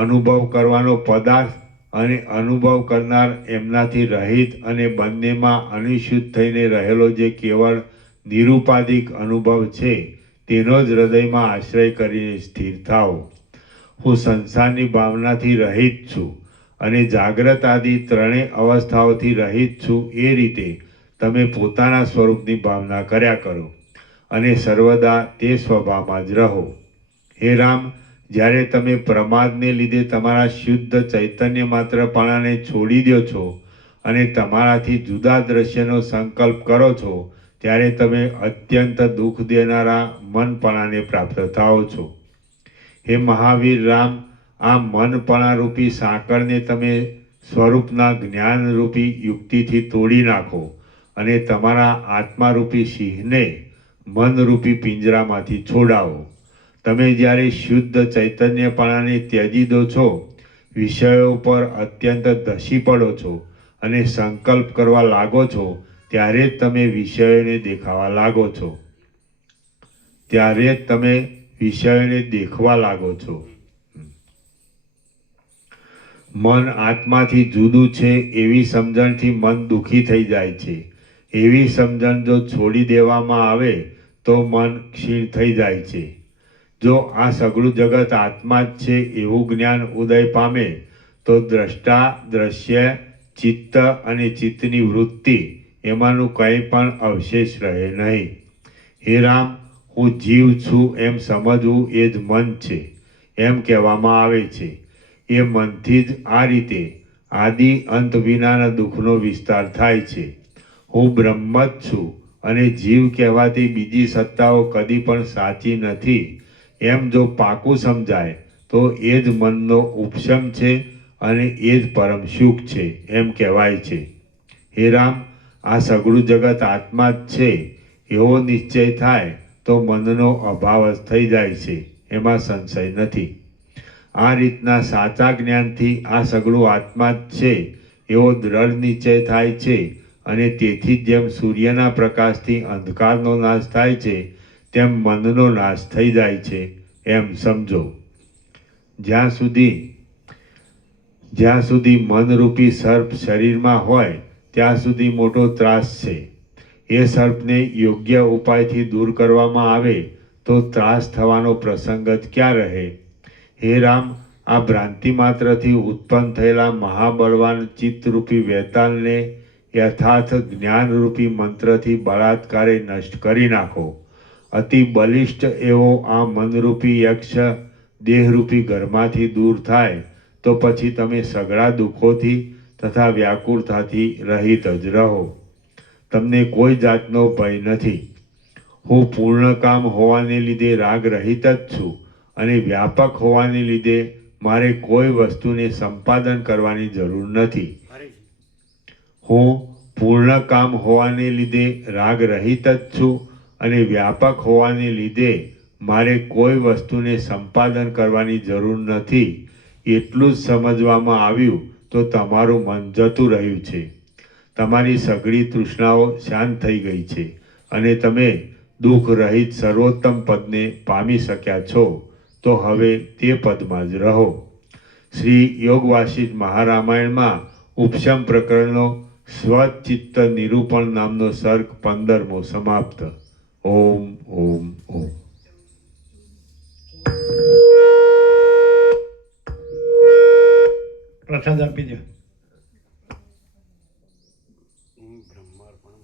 અનુભવ કરવાનો પદાર્થ અને અનુભવ કરનાર એમનાથી રહિત અને બંનેમાં અનિશ્ચિત થઈને રહેલો જે કેવળ નિરુપાધિક અનુભવ છે તેનો જ હૃદયમાં આશ્રય કરીને સ્થિર થાઓ. હું સંસારની ભાવનાથી રહિત છું અને જાગ્રત આદિ ત્રણેય અવસ્થાઓથી રહિત છું એ રીતે તમે પોતાના સ્વરૂપની ભાવના કર્યા કરો અને સર્વદા તે સ્વભાવમાં જ રહો. હે રામ, જ્યારે તમે પ્રમાદને લીધે તમારા શુદ્ધ ચૈતન્ય માત્રપણાને છોડી દો છો અને તમારાથી જુદા દ્રશ્યનો સંકલ્પ કરો છો, ત્યારે તમે અત્યંત દુઃખ દેનારા મનપણાને પ્રાપ્ત થાઓ છો. હે મહાવીર રામ, આ મનપણારૂપી સાંકળને તમે સ્વરૂપના જ્ઞાનરૂપી યુક્તિથી તોડી નાખો અને તમારા આત્મારૂપી સિંહને મનરૂપી પિંજરામાંથી છોડાવો. તમે જ્યારે શુદ્ધ ચૈતન્યપણાને ત્યજી દો છો, વિષયો પર અત્યંત ધસી પડો છો અને સંકલ્પ કરવા લાગો છો, ત્યારે જ તમે વિષયોને દેખાવા લાગો છો. મન આત્માથી જુદું છે એવી સમજણથી મન દુઃખી થઈ જાય છે. એવી સમજણ જો છોડી દેવામાં આવે તો મન ક્ષીણ થઈ જાય છે. જો આ સઘળું જગત આત્મા જ છે એવું જ્ઞાન ઉદય પામે તો દ્રષ્ટા, દ્રશ્ય, ચિત્ત અને ચિત્તની વૃત્તિ એમાંનું કંઈ પણ અવશેષ રહે નહીં. હે રામ, હું જીવ છું એમ સમજવું એ જ મન છે એમ કહેવામાં આવે છે. એ મનથી જ આ રીતે આદિ અંત વિનાના દુઃખનો વિસ્તાર થાય છે. હું બ્રહ્મ જ છું અને જીવ કહેવાતી બીજી સત્તાઓ કદી પણ સાચી નથી એમ જો પાકું સમજાય તો એ જ મનનો ઉપશમ છે અને એ જ પરમ સુખ છે એમ કહેવાય છે. હે રામ, આ સઘળું જગત આત્મા જ છે એવો નિશ્ચય થાય તો મનનો અભાવ જ થઈ જાય છે, એમાં સંશય નથી. આ રીતના સાચા જ્ઞાનથી આ સઘળું આત્મા જ છે એવો દ્રઢ નિશ્ચય થાય છે અને તેથી જેમ સૂર્યના પ્રકાશથી અંધકારનો નાશ થાય છે તેમ મનનો નાશ થઈ જાય છે એમ સમજો. જ્યાં સુધી મનરૂપી સર્પ શરીરમાં હોય ત્યાં સુધી મોટો ત્રાસ છે. એ સર્પને યોગ્ય ઉપાયથી દૂર કરવામાં આવે તો ત્રાસ થવાનો પ્રસંગ જ ક્યાં રહે. હે રામ, આ ભ્રાંતિ માત્રથી ઉત્પન્ન થયેલા મહાબળવાન ચિત્તરૂપી વેતાલને યથાર્થ જ્ઞાનરૂપી મંત્રથી બળાત્કારે નષ્ટ કરી નાખો. અતિ બલિષ્ઠ એવો આ મનરૂપી યક્ષ દેહરૂપી ઘરમાંથી દૂર થાય તો પછી તમે સઘળા દુઃખોથી તથા વ્યાકુળતાથી રહિત જ રહો. તમને કોઈ જાતનો ભય નથી. હું પૂર્ણકામ હોવાને લીધે રાગ રહિત જ છું અને વ્યાપક હોવાને લીધે મારે કોઈ વસ્તુને સંપાદન કરવાની જરૂર નથી. હું પૂર્ણકામ હોવાને લીધે રાગ રહિત જ છું અને વ્યાપક હોવાને લીધે મારે કોઈ વસ્તુને સંપાદન કરવાની જરૂર નથી. એટલું જ સમજવામાં આવ્યું તો તમારું મન જતું રહ્યું છે. તમારી સઘળી તૃષ્ણાઓ શાંત થઈ ગઈ છે અને તમે દુઃખ રહિત સર્વોત્તમ પદને પામી શક્યા છો. તો હવે તે પદમાં જ રહો. શ્રી યોગ વાસિષ્ઠ મહારામાયણમાં ઉપશમ પ્રકરણનો સ્વચિત્ત નિરૂપણ નામનો સર્ગ 15મો સમાપ્ત. ઓમ ઓમ ઓમ. પ્રસાદ આપી દો. બ્રહ્માર્પણ.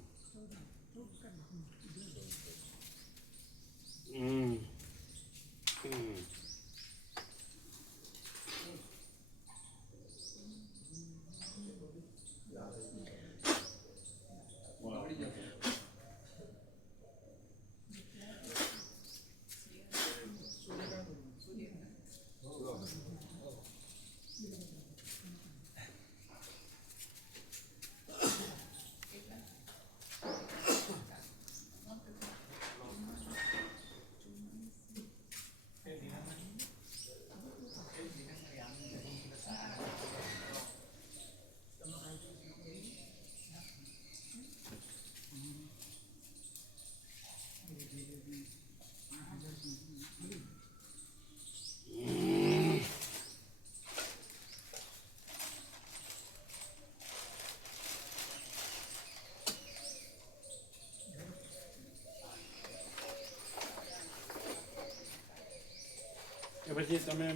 પછી તમે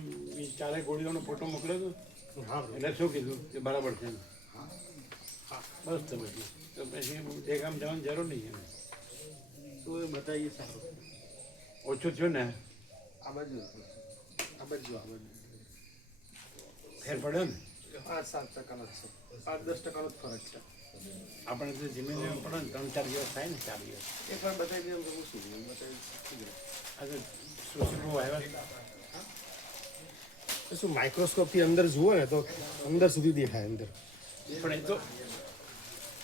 ચારે ગોળીઓનો ફોટો મોકલ્યો હતો. એટલે શું કીધું કે બરાબર છે ને બસ તો પછી તો પછી એ કામ જવાની જરૂર નહીં છે તો એ બતાવીએ સારું. ઓછું થયું ને આ બાજુ આ બાજુ આ બાજુ ફેર પડ્યો ને 8-7% જ છે. 8-10% જ ફરક છે. આપણે તો ધીમે ધીમે પડે ને 3-4 દિવસ થાય ને 4 દિવસ એકવાર બતાવી દે તો શું બતાવી આજે સુશીલ આવ્યા શું માઇક્રોસ્કોપથી અંદર જુઓ ને તો અંદર સુધી દેખાય અંદર. પણ એ તો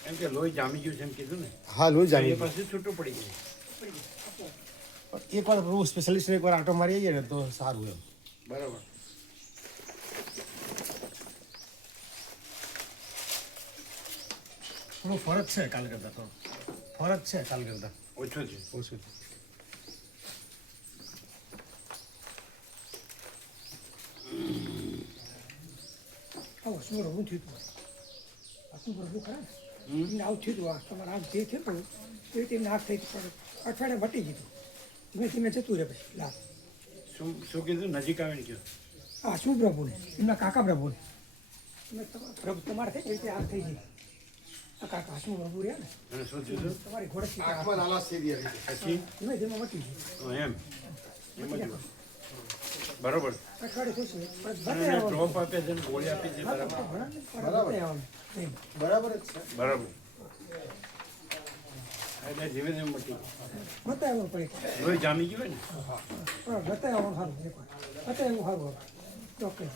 એમ કે લોહી જામી ગયું છે એમ કીધું ને હા લોહી એ પછી છૂટું પડી ગયું એકવાર પ્રભુ સ્પેશિયાલિસ્ટને એકવાર આંટો મારી આવીએ ને તો સારું એમ. બરાબર થોડો ફરક છે કાલ કરતાં થોડો ફરક છે કાલ કરતાં ઓછો છે ઓછું છે. આવું શું રવું થયું હતું આખું ભરવું ખરા ને એમને આવું થયું હતું આ તમારે આમ જે થયું હતું એ રીતે એમને આગ થઈ પણ અઠવાડિયે મટી ગયું ધીમે ધીમે જતું રહે પછી લાભ શું કીધું નજીક આવીને કહ્યું આ શું પ્રભુને એમના કાકા પ્રભુને પ્રભુ તમારે થઈ એ રીતે આગ થઈ ગઈ આ કાકા શું પ્રભુ રહ્યા ને અને શું થયું તમારી ઘોડે આંખમાં લાલા થઈ ગયા પછી ધીમે ધીમે મટી ગયું એમ એમ જ બરોબર અઠવાડિયે થશે પણ અને બતાવ્યા ડ્રોપ આપે છે ને ગોળી આપી છે બરાબર બતાવ્યા બરાબર જ છે. બરાબર એટલે ધીમે ધીમે મટી ગયું. બતાવ્યા પડે લોહી જામી ગયું હોય ને પણ બતાવ્યા સારું એકવાર બતાવ્યું સારું ચોક્કસ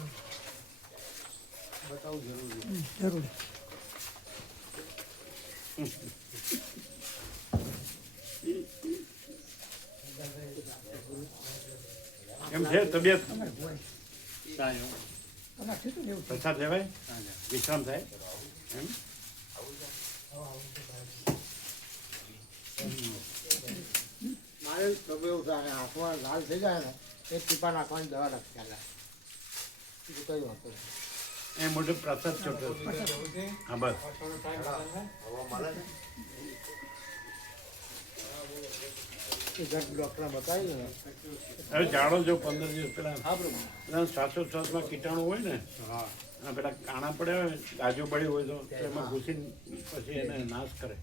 બતાવવું જરૂરી. જરૂરી એમ છે તબિયત તમારે હોય સારું. તમારે થયું ને એવું પ્રસાદ લેવાય વિશ્રામ થાય એમ મારે પ્રભુ એવું થાય આંખમાં લાલ થઈ જાય ને એક ટીપા નાખવાની દવા લખી આલે બીજું કઈ વાંધો નહીં. એ મોટો પ્રસાદ ચોટો હા બસ એ ઘર ડૉક્ટરને બતાવ્યું ને હવે જાડો જો 15 દિવસ પેલા હા પ્રભુ પેલા શ્વાસોચ્છ્વાસમાં કીટાણુ હોય ને અને પેલા કાણા પડ્યા હોય ગાજો પડી હોય તો એમાં ઘૂસીને પછી એને નાશ કરે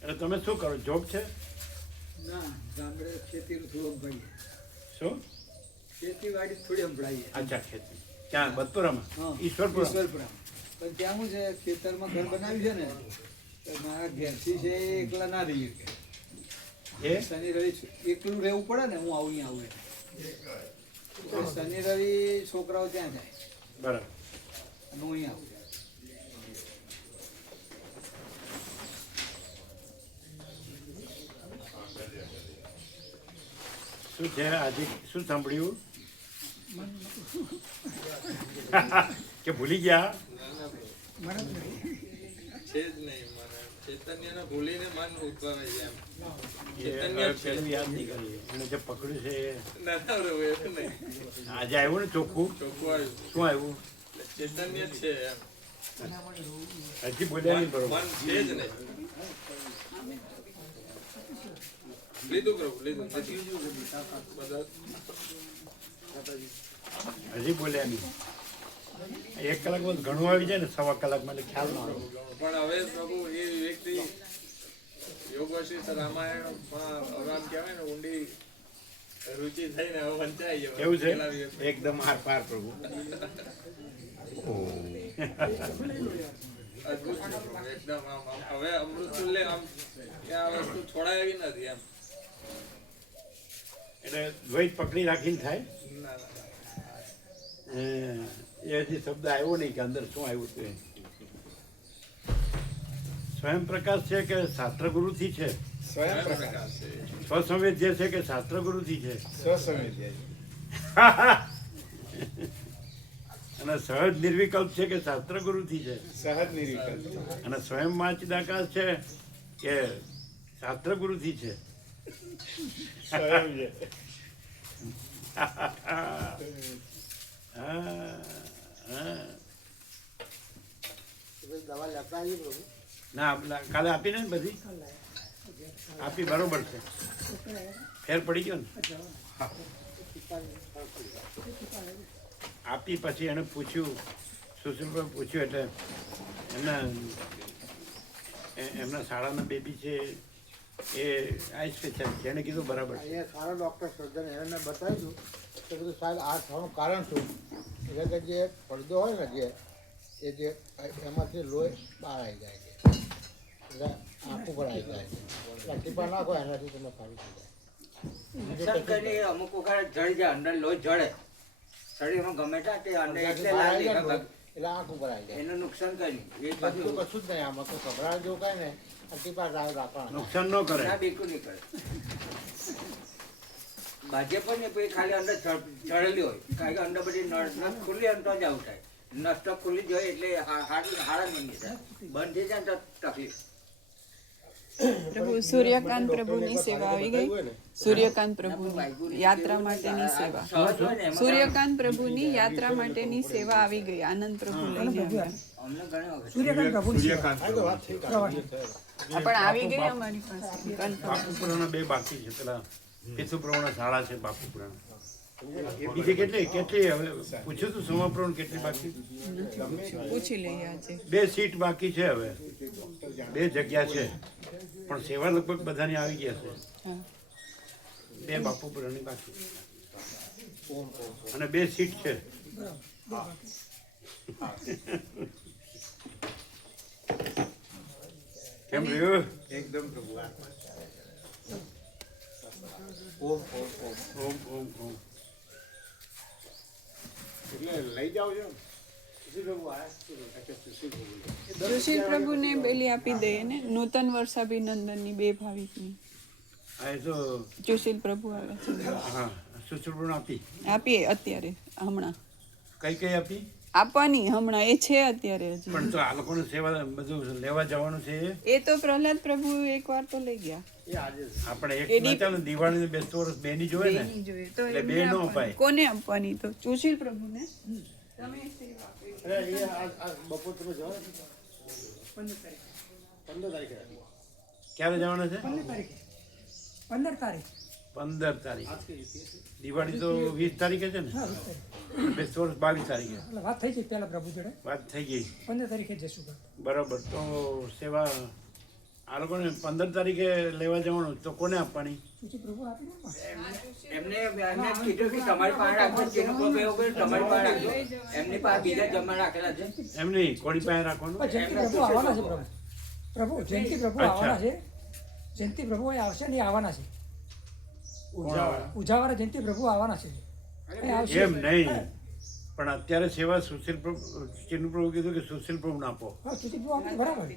એટલે તમે શું કરો જોબ છે ના ગામડે ખેતીનું થોડું સંભાળીએ શું ખેતીવાડી થોડી સંભળાઈએ અચ્છા ખેતી ક્યાં બત્પુરામાં હા. ઈશ્વરપુર ઈશ્વરપુરા પણ ત્યાં શું છે ખેતરમાં ઘર બનાવ્યું છે ને તો મારા ઘેરથી છે એ એકલા ના રહીએ કે એ શનિ રવિ એકલું રહેવું પડે ને હું આવું અહીંયા આવું એટલે શનિ રવિ છોકરાઓ ત્યાં જાય બરાબર અને હું અહીંયા આવું શું છે આજે શું સાંભળ્યું કે ભૂલી ગયા છે જ નહીં મને ચૈતન્યને ભૂલીને મન ઉદ્ભવે છે એમ. એ હવે પેલું યાદ નહીં કરીએ એને જે પકડ્યું છે એ ના ના રહું એવું નહીં. આજે આવ્યું ને ચોખ્ખું ચોખ્ખું આવ્યું. શું આવ્યું એટલે ચૈતન્ય જ છે એમ. હજી બોલ્યા નહીં બરોબર મન છે જ નહીં. લીધું પ્રભુ લીધું બધા હજી બોલ્યા નહીં 1 કલાકમાં ઘણું આવી જાય ને 1.25 કલાકમાં એટલે ખ્યાલ ના આવે પણ હવે પ્રભુ એ વ્યક્તિ યોગ વશિષ્ઠ રામાયણમાં હવે આમ કહેવાય ને ઊંડી રુચિ થઈને હવે વંચાઈ ગયો. કેવું છે પેલા દિવસે. એકદમ આર પાર પ્રભુ અદ્ભુત છે પ્રભુ. એકદમ આમ હવે અમૃત તુલ્ય આમ કે આ વસ્તુ છોડાય એવી નથી એમ. એટલે દ્વૈત પકડી રાખીને થાય ના ના એ હજી શબ્દ આવ્યો નહીં કે અંદર શું આવ્યું હતું એ સ્વયં પ્રકાશ છે કે શાસ્ત્ર ગુરુથી છે સ્વયં પ્રકાશ છે. સ્વસંવેદ્ય છે કે શાસ્ત્ર ગુરુથી છે અને સહજ નિર્વિકલ્પ છે કે શાસ્ત્ર ગુરુથી છે સહજ નિરીક્ષણ. અને સ્વયં ચિદાકાશ છે કે શાસ્ત્ર ગુરુથી છે સ્વયં છે. દવા લેતા આવીએ પ્રભુ. ના કાલે આપીને ને બધી આપી બરોબર છે, ફેર પડી ગયો ને. આપી પછી એને પૂછ્યું, સુશીલભાઈ પૂછ્યું એટલે એમના શાળાના બેબી છે એ આઈ સ્પેશિયાલિસ્ટ, એને કીધું બરાબર છે. અહીંયા સારા ડૉક્ટર સર્જન એને બતાવ્યું તો કીધું સાહેબ આ થવાનું કારણ શું, એટલે કે જે પડદો હોય ને એ જે એમાંથી લોહી બહાર આવી જાય છે, એટલે આંખ ઉપર આવી જાય છે, એટલે ટીપા નાખો એનાથી તમે સારું થઈ જાય. અમુક વખત જળી જાય, અંદર લોહી જળે શરીરમાં ગમે તે અંદર એટલે લાગે એટલે આંખ ઉપર આવી જાય. એનું નુકસાન કર્યું એ બીજું બધું કશું જ નહીં, આમાં તો ગભરાટ જેવું કાંઈ નહીં, આ ટીપા રાખવાના. નુકસાન ન કરે. ના બિલકુલ નહીં કરે. બાજે પણ ને પછી ખાલી અંદર જળેલી હોય, કારણ કે અંદર બધી નસ ખુલ્લી અંત જ આવું થાય. નસ તો ખુલ્લી જ હોય એટલે હાડા નહીં થાય, બંધ થઈ જાય ને તો તકલીફ. પ્રભુ સૂર્યકાંત પ્રભુની સેવા આવી ગઈ. સૂર્યકાંત પ્રભુની યાત્રા માટેની સેવા, સહજ હોય ને એમાં સૂર્યકાંત પ્રભુની યાત્રા માટેની સેવા આવી ગઈ. આનંદ પ્રભુ લઈને આવ્યા. અમને ઘણી વખત સૂર્યકાંત પ્રભુની સેવા. આ તો વાત થઈ આ પણ આવી ગઈ અમારી પાસે. બાપુપુરાના 2 બાકી છે, પેલા કેશુપ્રભુના શાળા છે બાપુપુરાના. બીજી કેટલી હવે પૂછ્યું તું સોમાપ્રભુ કેટલી બાકી? પૂછી લઈએ આજે. 2 સીટ બાકી છે, હવે 2 જગ્યા છે, પણ સેવા લગભગ બધાની આવી ગયા છે. હા. 2 બાપુપુરાની બાકી અને 2 સીટ છે. કેમ રહ્યું? એકદમ પ્રભુ. ઓમ ઓમ ઓમ. એટલે લઈ જાઓ છો. સુશીલ પ્રભુને બેલી આપી દઈએ ને, નૂતન વર્ષાભિનંદનની 2 ભાવિકની. આ એ તો સુશીલ પ્રભુ આવે છે. હા, સુશીલપ્રભુને આપી. આપીએ અત્યારે, હમણાં કઈ આપી? આપવાની હમણાં, એ છે અત્યારે હજી. પણ તો આ લોકોને સેવા બધું લેવા જવાનું છે એ તો પ્રહલાદ પ્રભુ એકવાર તો લઈ ગયા. આપણે એક ના ચાલે, દિવાળી બેસતું વર્ષ 2 ની જોયે ને, બેની જોઈએ તો એટલે એમને 2 નો આપવાની. અપાય. કોને આપવાની? તો સુશીલ પ્રભુને. તમે સેવા આપી. અરે એ આ બપોર તમે જવા 15 તારીખે ક્યારે જવાના છે? 15 તારીખે. 15 તારીખ. 15 તારીખ. દિવાળી તો 20 તારીખે છે ને, હા, 20 તારીખ. બેસતું વર્ષ 22 તારીખે. એટલે વાત થઈ ગઈ પહેલા પ્રભુ જોડે, વાત થઈ ગઈ. 15 તારીખે જશું. બરાબર. તો સેવા આ લોકોને 15 તારીખે લેવા જવાનું, તો કોને આપવાની? સુશીલ પ્રભુ આપી દો. એમને કીધું કે તમારી પાસે રાખજો, જેનું કોઈ એવું કર્યું તમારી પાસે રાખજો. એમની પાસે બીજા જમા રાખેલા છે. એમ નહીં, કોની પાસે રાખવાનું? જયંતિ પ્રભુ આવવાના છે. પ્રભુ જયંતિ પ્રભુ અચ્છા. આવવાના છે. જયંતિ પ્રભુ એ આવશે ને, એ આવવાના છે. ઉજાવાળા જયંતિ પ્રભુ આવવાના છે. એ આવશે. એમ નહીં, પણ અત્યારે સેવા સુશીલ પ્રભુ, ચિન્નુ પ્રભુ કીધું કે સુશીલ પ્રભુને આપો. હા, સુશીલ પ્રભુ આપી દો, બરાબર.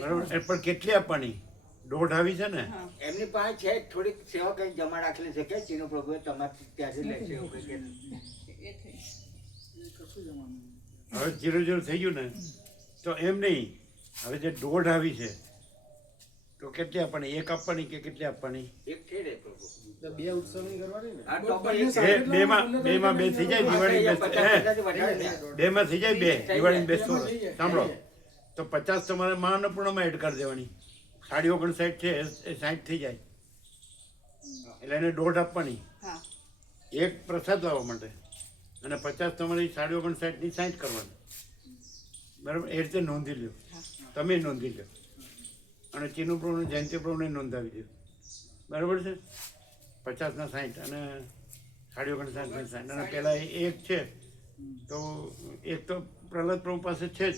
બરાબર. એ પણ કેટલી આપવાની? 1.5 આવી છે ને? એમની પાસે છે થોડીક સેવા કઈ જમા રાખેલી છે કે ચીનો પ્રભુએ તમારે ત્યાંથી લેશે એવું કંઈ કે હવે 0-0 થઈ ગયું ને, તો એમ નહીં, હવે જે 1.5 આવી છે તો કેટલી આપવાની? 1 આપવાની કે કેટલી આપવાની? એક થઈ રહે પ્રભુ. તો 2 ઉત્સવની કરવાની ને. આ ટોપર એક બેમાં 2 થઈ જાય દિવાળી બેમાં થઈ જાય 2 દિવાળી બેસતું વર્ષ. સાંભળો, તો 50 તમારે મહાઅન્નપૂર્ણામાં એડ કરી દેવાની. 59 છે એ 60 થઈ જાય, એટલે એને 1.5 આપવાની. હા. 1 પ્રસાદ લાવવા માટે અને 50 તમારી 59 ની 60 કરવાની. બરાબર. એ રીતે નોંધી લ્યો, તમે નોંધી લો અને ચીનુ પ્રભુને જયંતિ પ્રભુને નોંધાવી દો. બરાબર છે? 50 ના 60 અને 59 ના 60. અને પેલા 1 છે તો 1 તો પ્રહલાદ પ્રભુ પાસે છે જ,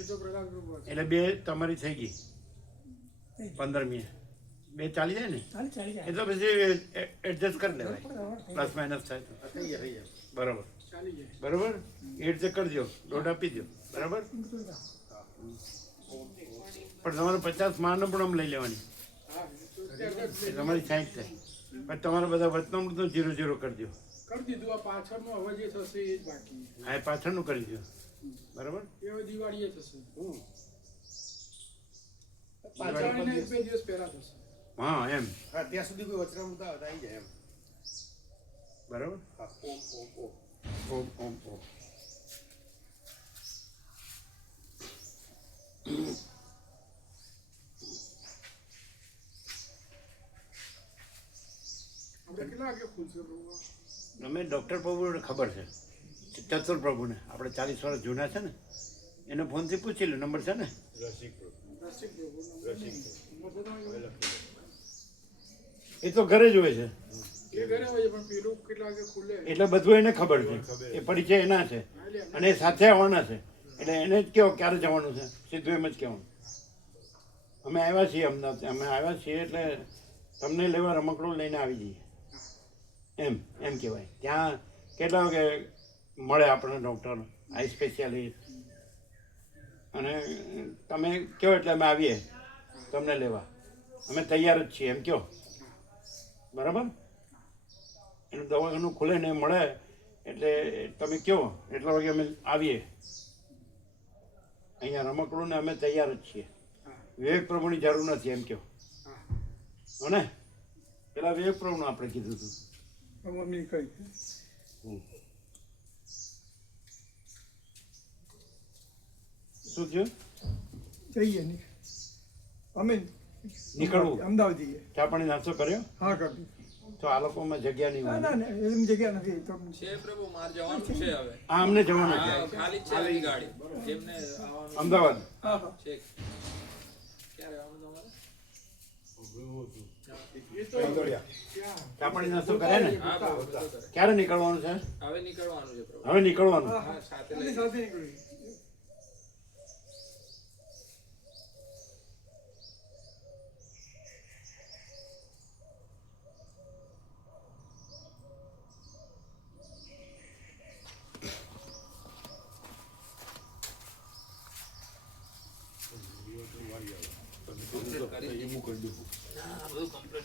એટલે 2 તમારી થઈ ગઈ. 15મી 2 ચાલી જાય ને, ચાલી જાય. એ તો પછી એડજસ્ટ કરી લેવાય, પ્લસ માઇનસ થાય તો. બરાબર. બરાબર. એ રીતે કરજો, 1.5 આપી દો. બરાબર. પણ તમારે 50 મહાઅન્નપૂર્ણામ લઈ લેવાની, તમારી 60 થાય. પણ તમારા બધા વચનામૃત 0-0 કરજો. કરી દીધું. આ પાછળનું હવે જે થશે એ જ બાકી. હા, એ પાછળનું કરી દો. બરાબર. એ હવે દિવાળીએ થશે. પાછળ દિવાળીના 1-2 દિવસ પહેલા થશે. હા, એમ. હા, ત્યાં સુધી કોઈ વચનામૃત આવી જાય એમ. બરાબર. હા, ઓમ ઓમ ઓમ. ઓમ ઓમ ઓમ. અમે ડૉક્ટર પ્રભુને ખબર છે, ચતુર પ્રભુને, આપણે 40 વર્ષ જૂના છે ને, એને ફોનથી પૂછી લો, નંબર છે ને. એ તો ઘરે જ હોય છે, એટલે બધું એને ખબર છે, એ પરિચય એના છે અને એ સાથે આવવાના છે, એટલે એને જ કહો ક્યારે જવાનું છે, સીધું એમ જ કહેવાનું. અમે આવ્યા છીએ અમદાવાદ, અમે આવ્યા છીએ એટલે તમને લેવા રમકડું લઈને આવી જઈએ એમ કહેવાય. ત્યાં કેટલા વાગે મળે આપણને ડૉક્ટર, આઈ સ્પેશિયાલિસ્ટ, અને તમે કહો એટલે અમે આવીએ તમને લેવા, અમે તૈયાર જ છીએ એમ કહો, બરાબર? એનું દવાખાનું ખુલે ને મળે એટલે તમે કહો એટલા વાગે અમે આવીએ. અહીંયા રમકડું ને અમે તૈયાર જ છીએ. વિવેક પ્રભુની જરૂર નથી એમ કહો, હો ને? પેલા વિવેક પ્રભુનું આપણે કીધું હતું. શું થયું? જઈએ અમે નીકળવું? અમદાવાદ જઈએ. ચા પાણી નાસ્તો કર્યો? હા કરી. તો આ લોકોમાં જગ્યા નહીં ના હોય. ના એમ જગ્યા નથી તો છે પ્રભુ, મારે જવાનું છે હવે. હા, અમને જવાનું છે હા, ખાલી જ છે આવી ગાડી. જેમને આવવાનું અમદાવાદ. હા હા છે. ક્યારે આવવાનું તમારે? ચા પાણી નાસ્તો કરે ને? હા પ્રભુ, બધું કરે. ક્યારે નીકળવાનું છે? હવે નીકળવાનું છે પ્રભુ. હવે નીકળવાનું. હા, સાથે અમે લઈ સાથે નીકળીએ. બધું કમ્પ્લીટ